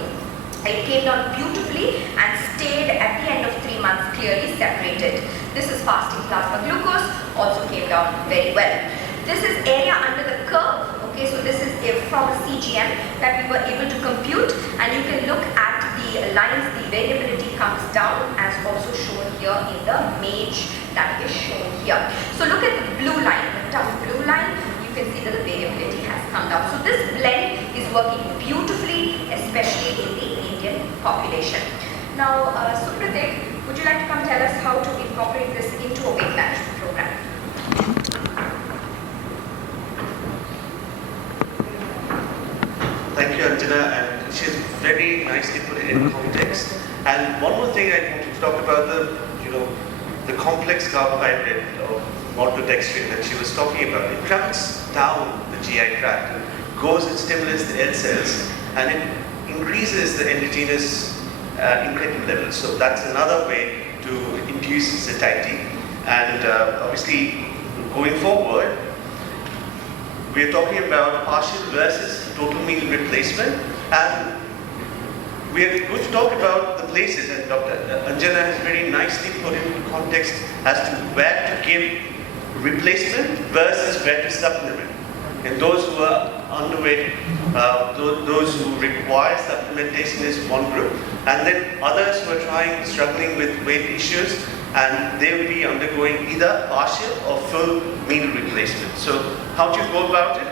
It came down beautifully and stayed at the end of 3 months clearly separated. This is fasting plasma glucose, also came down very well. This is area under the curve. Okay, so this is from a CGM that we were able to compute, and you can look at the lines, the variability comes down as also shown here in the MAGE that is shown here. So look at the blue line, the tough blue line, you can see that the variability has come down. So this blend is working beautifully, especially in the Indian population. Now, Supratik, would you like to come tell us how to incorporate this into a weight management program? Thank you, Anjana, and she's very nicely put it in context. And one more thing I want to talk about the complex carbohydrate of maltodextrin that she was talking about. It travels down the GI tract, goes and stimulates the L cells, and it increases the endogenous incretin levels. So that's another way to induce satiety. And obviously, going forward, we're talking about partial versus total meal replacement, and we're going to talk about the places, and Dr. Anjana has very nicely put into context as to where to give replacement versus where to supplement. And those who are underweight, those who require supplementation is one group, and then others who are struggling with weight issues, and they will be undergoing either partial or full meal replacement. So how do you go about it?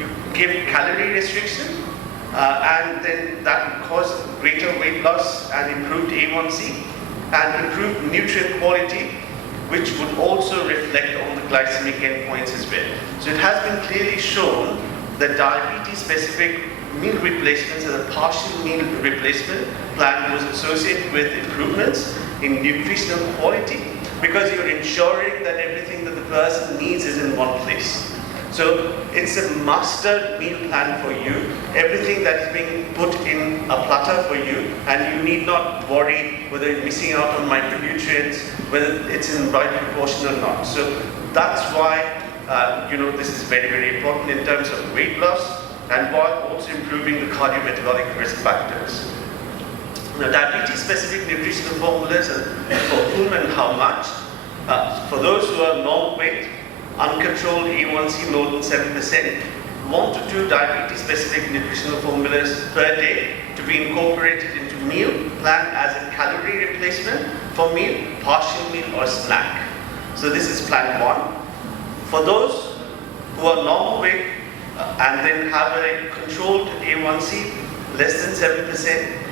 You give calorie restriction, and then that will cause greater weight loss and improved A1C and improved nutrient quality, which would also reflect on the glycemic endpoints as well. So it has been clearly shown that diabetes-specific meal replacements and a partial meal replacement plan was associated with improvements in nutritional quality, because you're ensuring that everything that the person needs is in one place. So it's a master meal plan for you, everything that's being put in a platter for you, and you need not worry whether you're missing out on micronutrients, whether it's in right proportion or not. So that's why this is very, very important in terms of weight loss, and while also improving the cardiometabolic risk factors. Now, diabetes-specific nutritional formulas for whom and how much. For those who are normal weight, uncontrolled A1C more than 7%, 1 to 2 diabetes-specific nutritional formulas per day to be incorporated into meal plan as a calorie replacement for meal, partial meal or snack. So this is plan 1. For those who are normal weight and then have a controlled A1C less than 7%,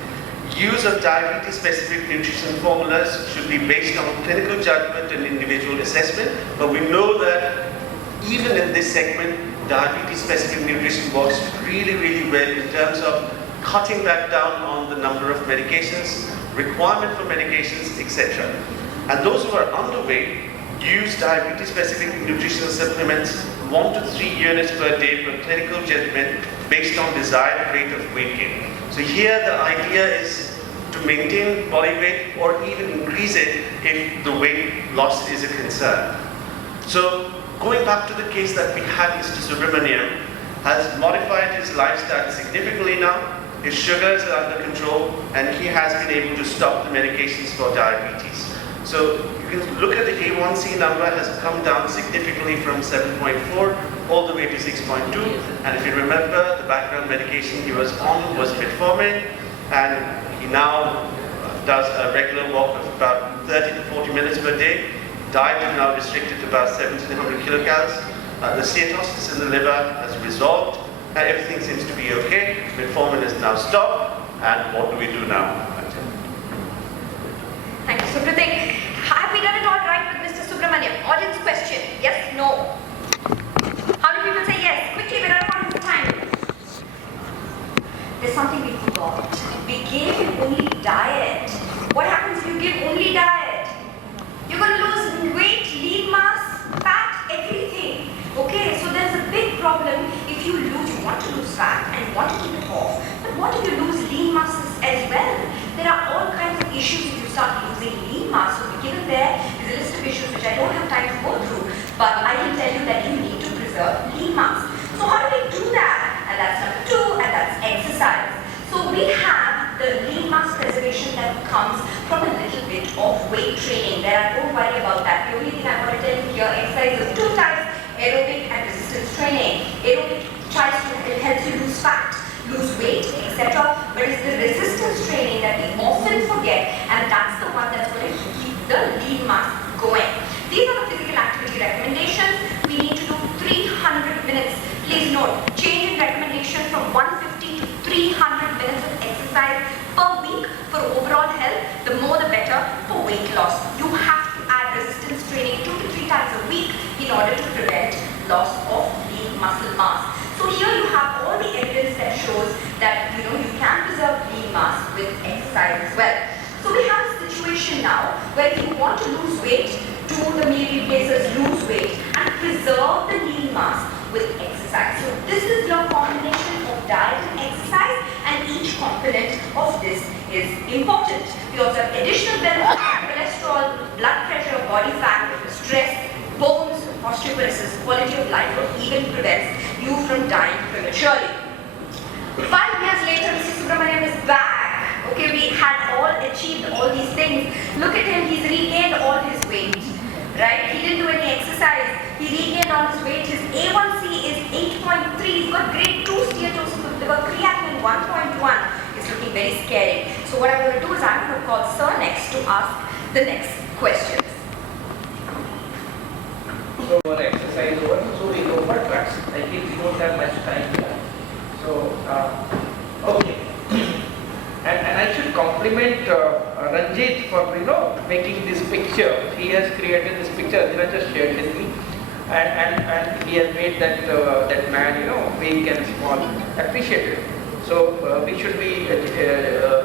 use of diabetes-specific nutrition formulas should be based on clinical judgment and individual assessment, but we know that even in this segment, diabetes-specific nutrition works really, really well in terms of cutting back down on the number of medications, requirement for medications, etc. And those who are underweight, use diabetes-specific nutritional supplements 1 to 3 units per day per clinical judgment based on desired rate of weight gain. So here the idea is to maintain body weight or even increase it if the weight loss is a concern. So going back to the case that we had, Mr. Subramaniam has modified his lifestyle significantly now. His sugars are under control and he has been able to stop the medications for diabetes. So you can look at the A1C number has come down significantly from 7.4 all the way to 6.2. And if you remember, the background medication he was on was metformin, and he now does a regular walk of about 30 to 40 minutes per day. Diet is now restricted to about 1700 kilocalories. The steatosis in the liver has resolved. Everything seems to be okay. Metformin is now stopped. And what do we do now? Thank you, Supratik. Have we done it all right with Mr. Subramaniam? Audience question, yes, no? How many people say yes? Quickly, we're out of time. There's something we forgot. We gave him only diet. What happens if you give only diet? You're going to lose weight, lean mass, fat, everything. Okay, so there's a big problem if you want to lose fat and want to keep it off. But what if you lose lean masses as well? There are all kinds of issues if you start losing lean mass. So given there is a list of issues which I don't have time to go through, but I can tell you that you need to preserve lean mass. So how do we do that? And that's number 2, and that's exercise. So we have the lean mass preservation that comes from a little bit of weight training. Don't worry about that. The only thing I want to tell you here, exercise is 2 types, aerobic and resistance training. Aerobic it helps you lose fat, lose weight, etc. But it's the resistance training that we often forget, and that's the one that's going to keep the lean mass going. These are the physical activity recommendations. We need to do 300 minutes. Please note, change in recommendation from 150 to 300 minutes of exercise per week for overall health. The more the better for weight loss. You have to add resistance training 2 to 3 times a week in order to prevent loss of lean muscle mass. So here you have all the evidence that shows that you can preserve lean mass with exercise as well. So we have a situation now where if you want to lose weight, do the meal replacers, lose weight and preserve the lean mass with exercise. So this is your combination of diet and exercise, and each component of this is important. We also have additional benefits: cholesterol, blood pressure, body fat, stress, bones, osteoporosis, quality of life, or even prevents you from dying prematurely. 5 years later, Mr. Subramaniam is back. Okay, we had all achieved all these things. Look at him, he's regained all his weight. Right? He didn't do any exercise. He regained all his weight. His A1C is 8.3. He's got grade 2 steatosis with liver, creatinine 1.1. It's looking very scary. So what I'm going to do is I'm going to call Sir next to ask the next questions. So for exercise over, so we go for drugs. I think we don't have much time here. So, okay. And I should compliment Ranjit for making this picture. He has created this picture. Anjana just shared with me, and he has made that that man big and small appreciated. So we should be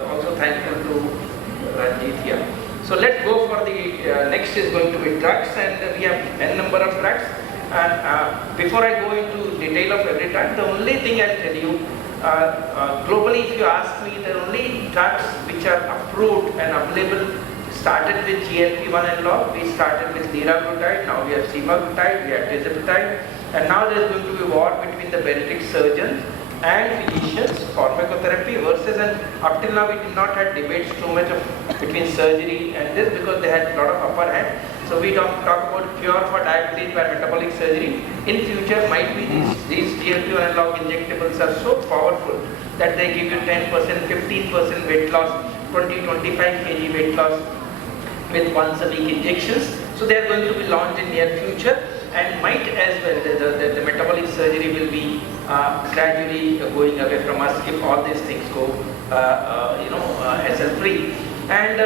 also thankful to Ranjit here. So let's go for the next is going to be drugs, and we have n number of drugs. And before I go into detail of every drug, the only thing I'll tell you, globally, if you ask me, the only drugs which are approved and available started with GLP-1 analog. We started with liraglutide, now we have semaglutide, we have tirzepatide, and now there is going to be war between the bariatric surgeons and physicians, pharmacotherapy versus, and up till now we did not have debates too much of between surgery and this because they had a lot of upper hand. So we don't talk about cure for diabetes by metabolic surgery. In future might be these GLP-1 analog injectables are so powerful that they give you 10%, 15% weight loss, 20-25 kg weight loss with once a week injections. So they are going to be launched in near future, and might as well the metabolic surgery will be gradually going away from us if all these things go hassle free. And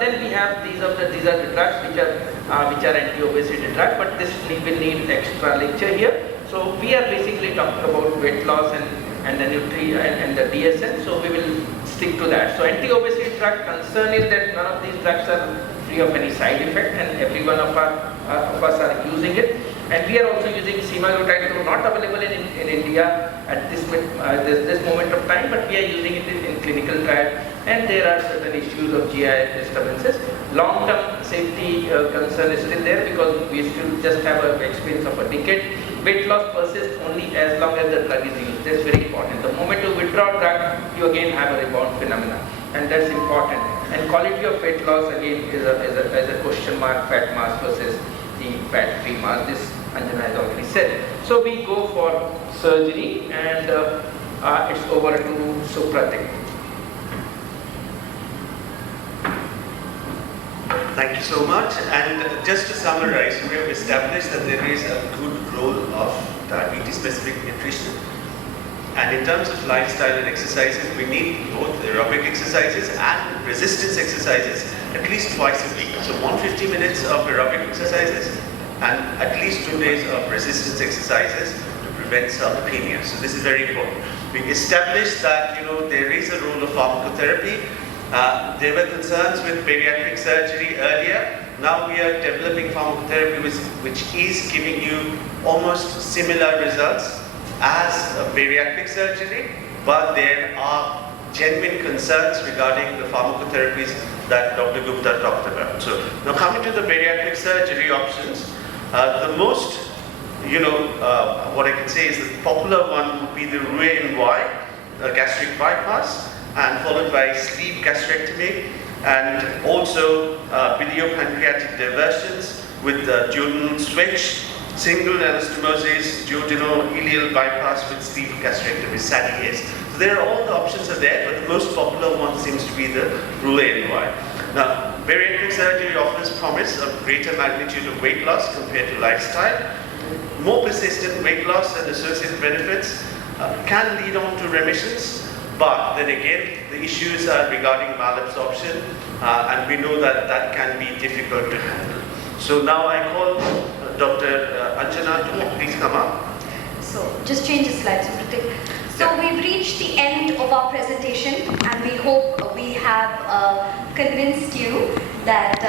then we have these are the drugs which are anti-obesity drugs, but this will need extra lecture here. So we are basically talking about weight loss and the and the DSM. So we will stick to that. So anti-obesity drug concern is that none of these drugs are free of any side effect, and every one of our of us are using it. And we are also using semaglutide, though not available in India at this moment of time, but we are using it in clinical trial, and there are certain issues of GI disturbances. Long-term safety concern is still there because we still just have an experience of a decade. Weight loss persists only as long as the drug is used. That's very important. The moment you withdraw drug, you again have a rebound phenomena, and that's important. And quality of weight loss again is a question mark, fat mass versus the fat-free mass. This Anjana has already said. So we go for surgery, and it's over to Supratik. Thank you so much. And just to summarize, we have established that there is a good role of diabetes-specific nutrition. And in terms of lifestyle and exercises, we need both aerobic exercises and resistance exercises at least twice a week. So 150 minutes of aerobic exercises and at least 2 days of resistance exercises to prevent sarcopenia. So this is very important. We established that there is a role of pharmacotherapy. There were concerns with bariatric surgery earlier. Now we are developing pharmacotherapy which is giving you almost similar results as a bariatric surgery, but there are genuine concerns regarding the pharmacotherapies that Dr. Gupta talked about. So now coming to the bariatric surgery options, the most, what I can say is the popular one would be the Roux-en-Y, gastric bypass, and followed by sleeve gastrectomy, and also biliopancreatic diversions with the duodenal switch, single anastomosis, duodenal-ileal bypass with sleeve gastrectomy, SADIAS. So there are all the options are there, but the most popular one seems to be the Roux-en-Y. Now, bariatric surgery offers promise of greater magnitude of weight loss compared to lifestyle. More persistent weight loss and associated benefits can lead on to remissions, but then again, the issues are regarding malabsorption, and we know that that can be difficult to handle. So now I call Dr.Anjana to please come up. So just change the slide, Supratik. So we've reached the end of our presentation, and we hope we have convinced you that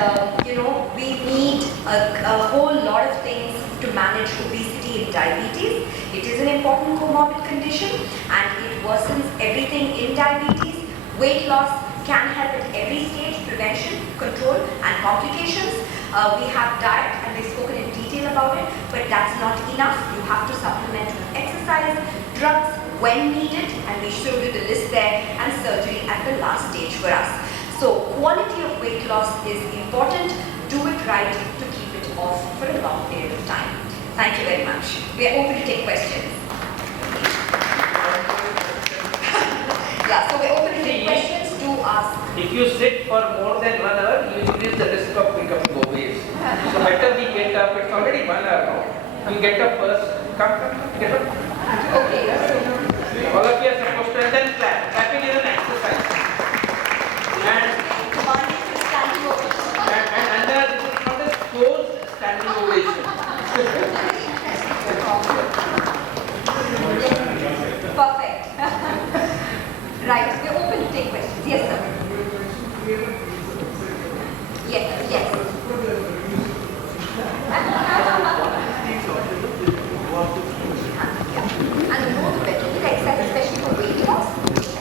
we need a whole lot of things to manage obesity and diabetes. It is an important comorbid condition, and it worsens everything in diabetes. Weight loss can help at every stage: prevention, control, and complications. We have diet, and we've spoken in detail about it, but that's not enough. You have to supplement with exercise, drugs when needed, and we showed you the list there, and surgery at the last stage for us. So quality of weight loss is important. Do it right to keep it off for a long period of time. Thank you very much. We are open to take questions. Yeah, so we're open to take questions. Do ask. If you sit for more than 1 hour, you increase the risk of becoming obese. So better we get up. It's already 1 hour now. You get up first. Come, get up. Okay. All of you are supposed to, and then clap. Clapping is an exercise. And Standing ovation. Anjana, this is not a closed standing ovation. Perfect. Right, we're open to take questions. Yes, sir. Yes. And the more the better. With exercise, especially for weight loss, the better.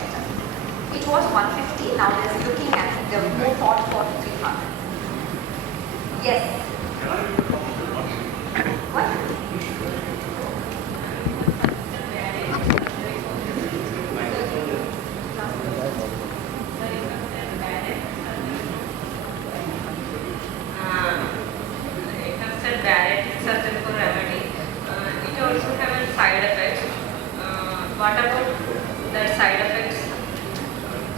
It was 150, now there's looking at the more thought for 300. Yes. What? What about the side effects?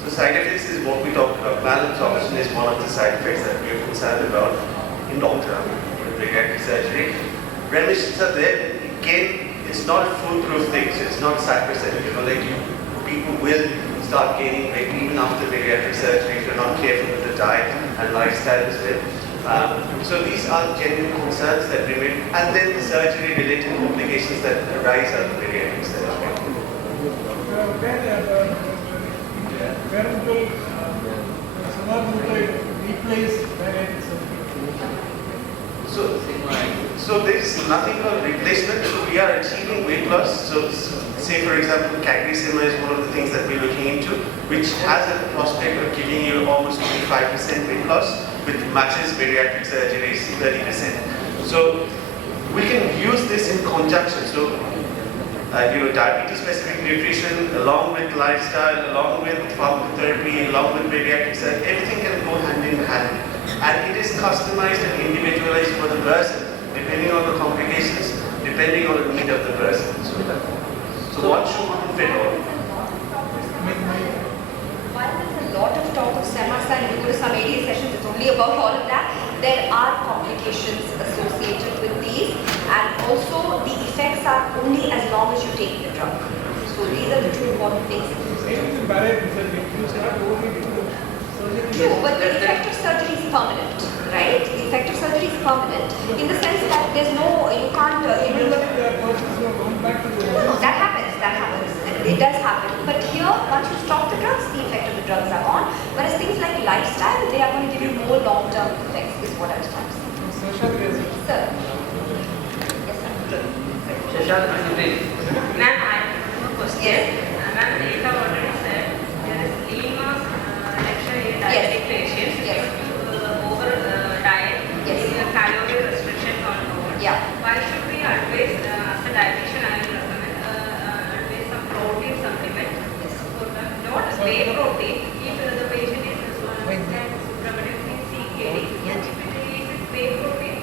So side effects is what we talked about. Malabsorption is one of the side effects that we are concerned about in long term with bariatric surgery. Remissions are there. Again, it's not a foolproof thing, so it's not sacrosanct. People will start gaining weight even after bariatric surgery if you're not careful with the diet and lifestyle as well. So these are genuine concerns that remain, and then the surgery-related complications that arise out of bariatric surgery. Where will semaglutide replace bariatric surgery? So there is nothing called replacement. So we are achieving weight loss. So say for example, CagriSema is one of the things that we're looking into, which has a prospect of giving you almost 25% weight loss, which matches bariatric surgery's 30%. So we can use this in conjunction. So diabetes-specific nutrition, along with lifestyle, along with pharmacotherapy, along with bariatric surgery, everything can go hand in hand. And it is customized and individualized for the person, depending on the complications, depending on the need of the person. So one shoe wouldn't fit all. While there's a lot of talk of SEMASA and you go to some ADA sessions, it's only about all of that. There are complications associated with these, and also the effects are only as long as you take the drug. So these are the two important things. True, but the effect of surgery is permanent, right? The effect of surgery is permanent in the sense that there's no, you can't, that happens. It does happen. But here, once you stop the drugs, the effect of the drugs are gone. Whereas things like lifestyle, they are going to give you more long-term effects, is what I was trying to say. Sir. Yes, sir. Shashank, please. Ma'am, I have a question. Yes. Ma'am, you have already said there is lean mass reduction in diabetic patients Yes. due to over diet, Yes. calorie restriction control. Yeah. Why should we advise, as a dietitian, I will recommend advise some protein supplement for the not whey protein. If the patient is predominantly CKD, if it is whey protein,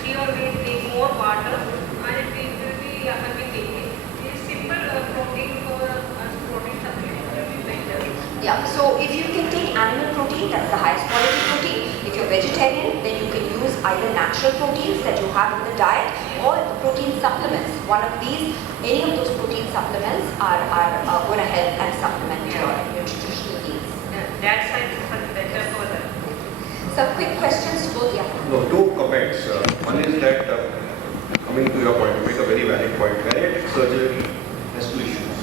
she or may take more water and it will be affecting kidney. This simple protein for protein supplement will be better. Yeah, so if you can take animal protein, that's the highest quality protein. If you're vegetarian, then you can use either natural proteins that you have in the diet or the protein supplements. One of these, any of those protein supplements are going to help and supplement your nutritional needs. That side is better for them. Some quick questions to both, yeah. No, two comments. One is that, coming to your point, you make a very valid point. Bariatric surgery has two issues.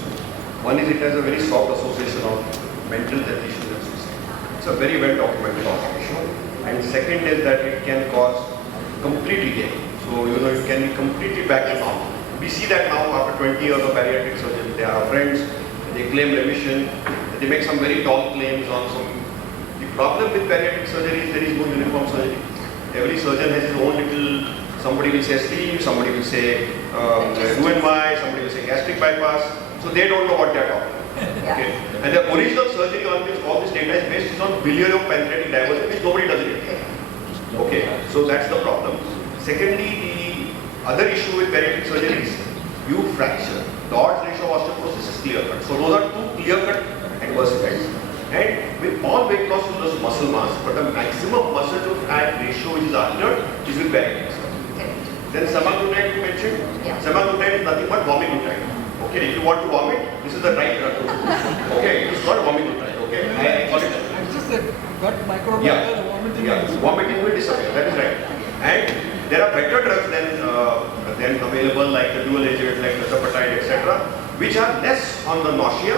One is it has a very soft association of mental health issues and suicide. It's a very well documented issue. And second is that it can cause complete decay. So, it can be completely back to normal. We see that now after 20 years of bariatric surgery. They are our friends, they claim remission, they make some very tall claims on some. The problem with bariatric surgery is there is no uniform surgery. Every surgeon has his own little, somebody will say sleeve, somebody will say Roux-en-Y, somebody will say gastric bypass. So they don't know what they are talking about. Okay. And the original surgery on which all this data is based is on biliary pancreatic diversion, which nobody does it. Okay, so that's the problem. Secondly, the other issue with bariatric surgery is you fracture. The odds ratio of osteoporosis is clear cut. So those are two clear cut adverse effects. And with all weight loss, you lose muscle mass, but the maximum muscle to fat ratio which is altered is with bariatric surgery. Then semaglutide you mentioned. Yeah. Semaglutide is nothing but vomiglutide. Okay, if you want to vomit, this is the right drug to do. Okay, it's not vomiglutide. Okay, I call it. It's just that gut microbiota, Yeah. vomiting. Vomiting will disappear. That is right. And there are better drugs than available, like the dual agent, like the Dr.Supratik, etc., which are less on the nausea.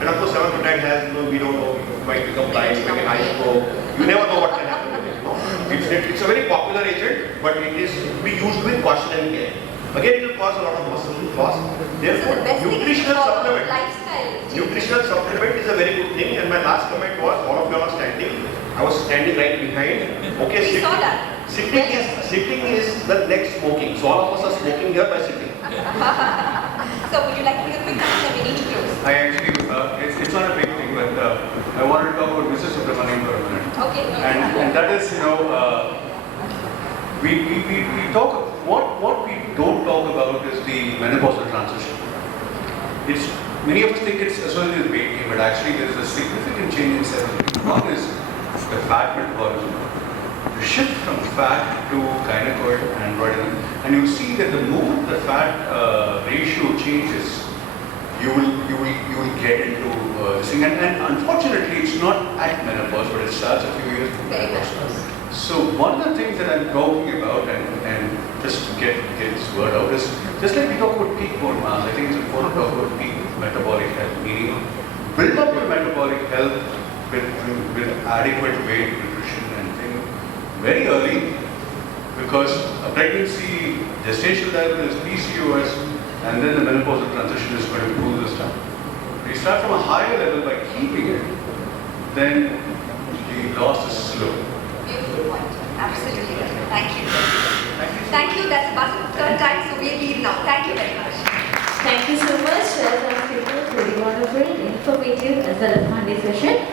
And of course, semaglutide has, we don't know, it might become blind, it might get eye stroke. You never know what can happen with it. No? It's a very popular agent, but it is to be used with caution and care. Again, it will cause a lot of muscle loss. Therefore, So the best thing is nutritional follow supplement. lifestyle. Nutritional supplement is a very good thing. And my last comment was, all of you are standing. I was standing right behind. Okay, We saw that. Sitting is the next smoking. So all of us are smoking here by sitting. So would you like to make a quick comment? We need to close. I actually, it's not a big thing, but I wanted to talk about Mrs. Subramanian for a minute. Okay. And that is, we talk, what we don't talk about is the menopausal transition. Many of us think it's associated with weight gain, but actually there is a significant change in several things. One is the fat metabolism. The shift from fat to gynecoid and androidal, and you see that the moment the fat ratio changes, you will get into this thing. And unfortunately, it's not at menopause, but it starts a few years before Very much. menopause. So one of the things that I'm talking about, and just to get this word out, is just like we talk about peak bone mass. I think it's important to talk about peak metabolic health, meaning build up your metabolic health with adequate weight, nutrition, and things very early, Because a pregnancy, gestational diabetes, PCOS, and then the menopausal transition is going to pull this down. If you start from a higher level by keeping it, then the loss is slow. Beautiful point. Absolutely. Thank you. Thank you. That's about third time, so we'll leave now. Thank you very much. Thank you so much. Thank you for the wonderful, informative as well as handy session.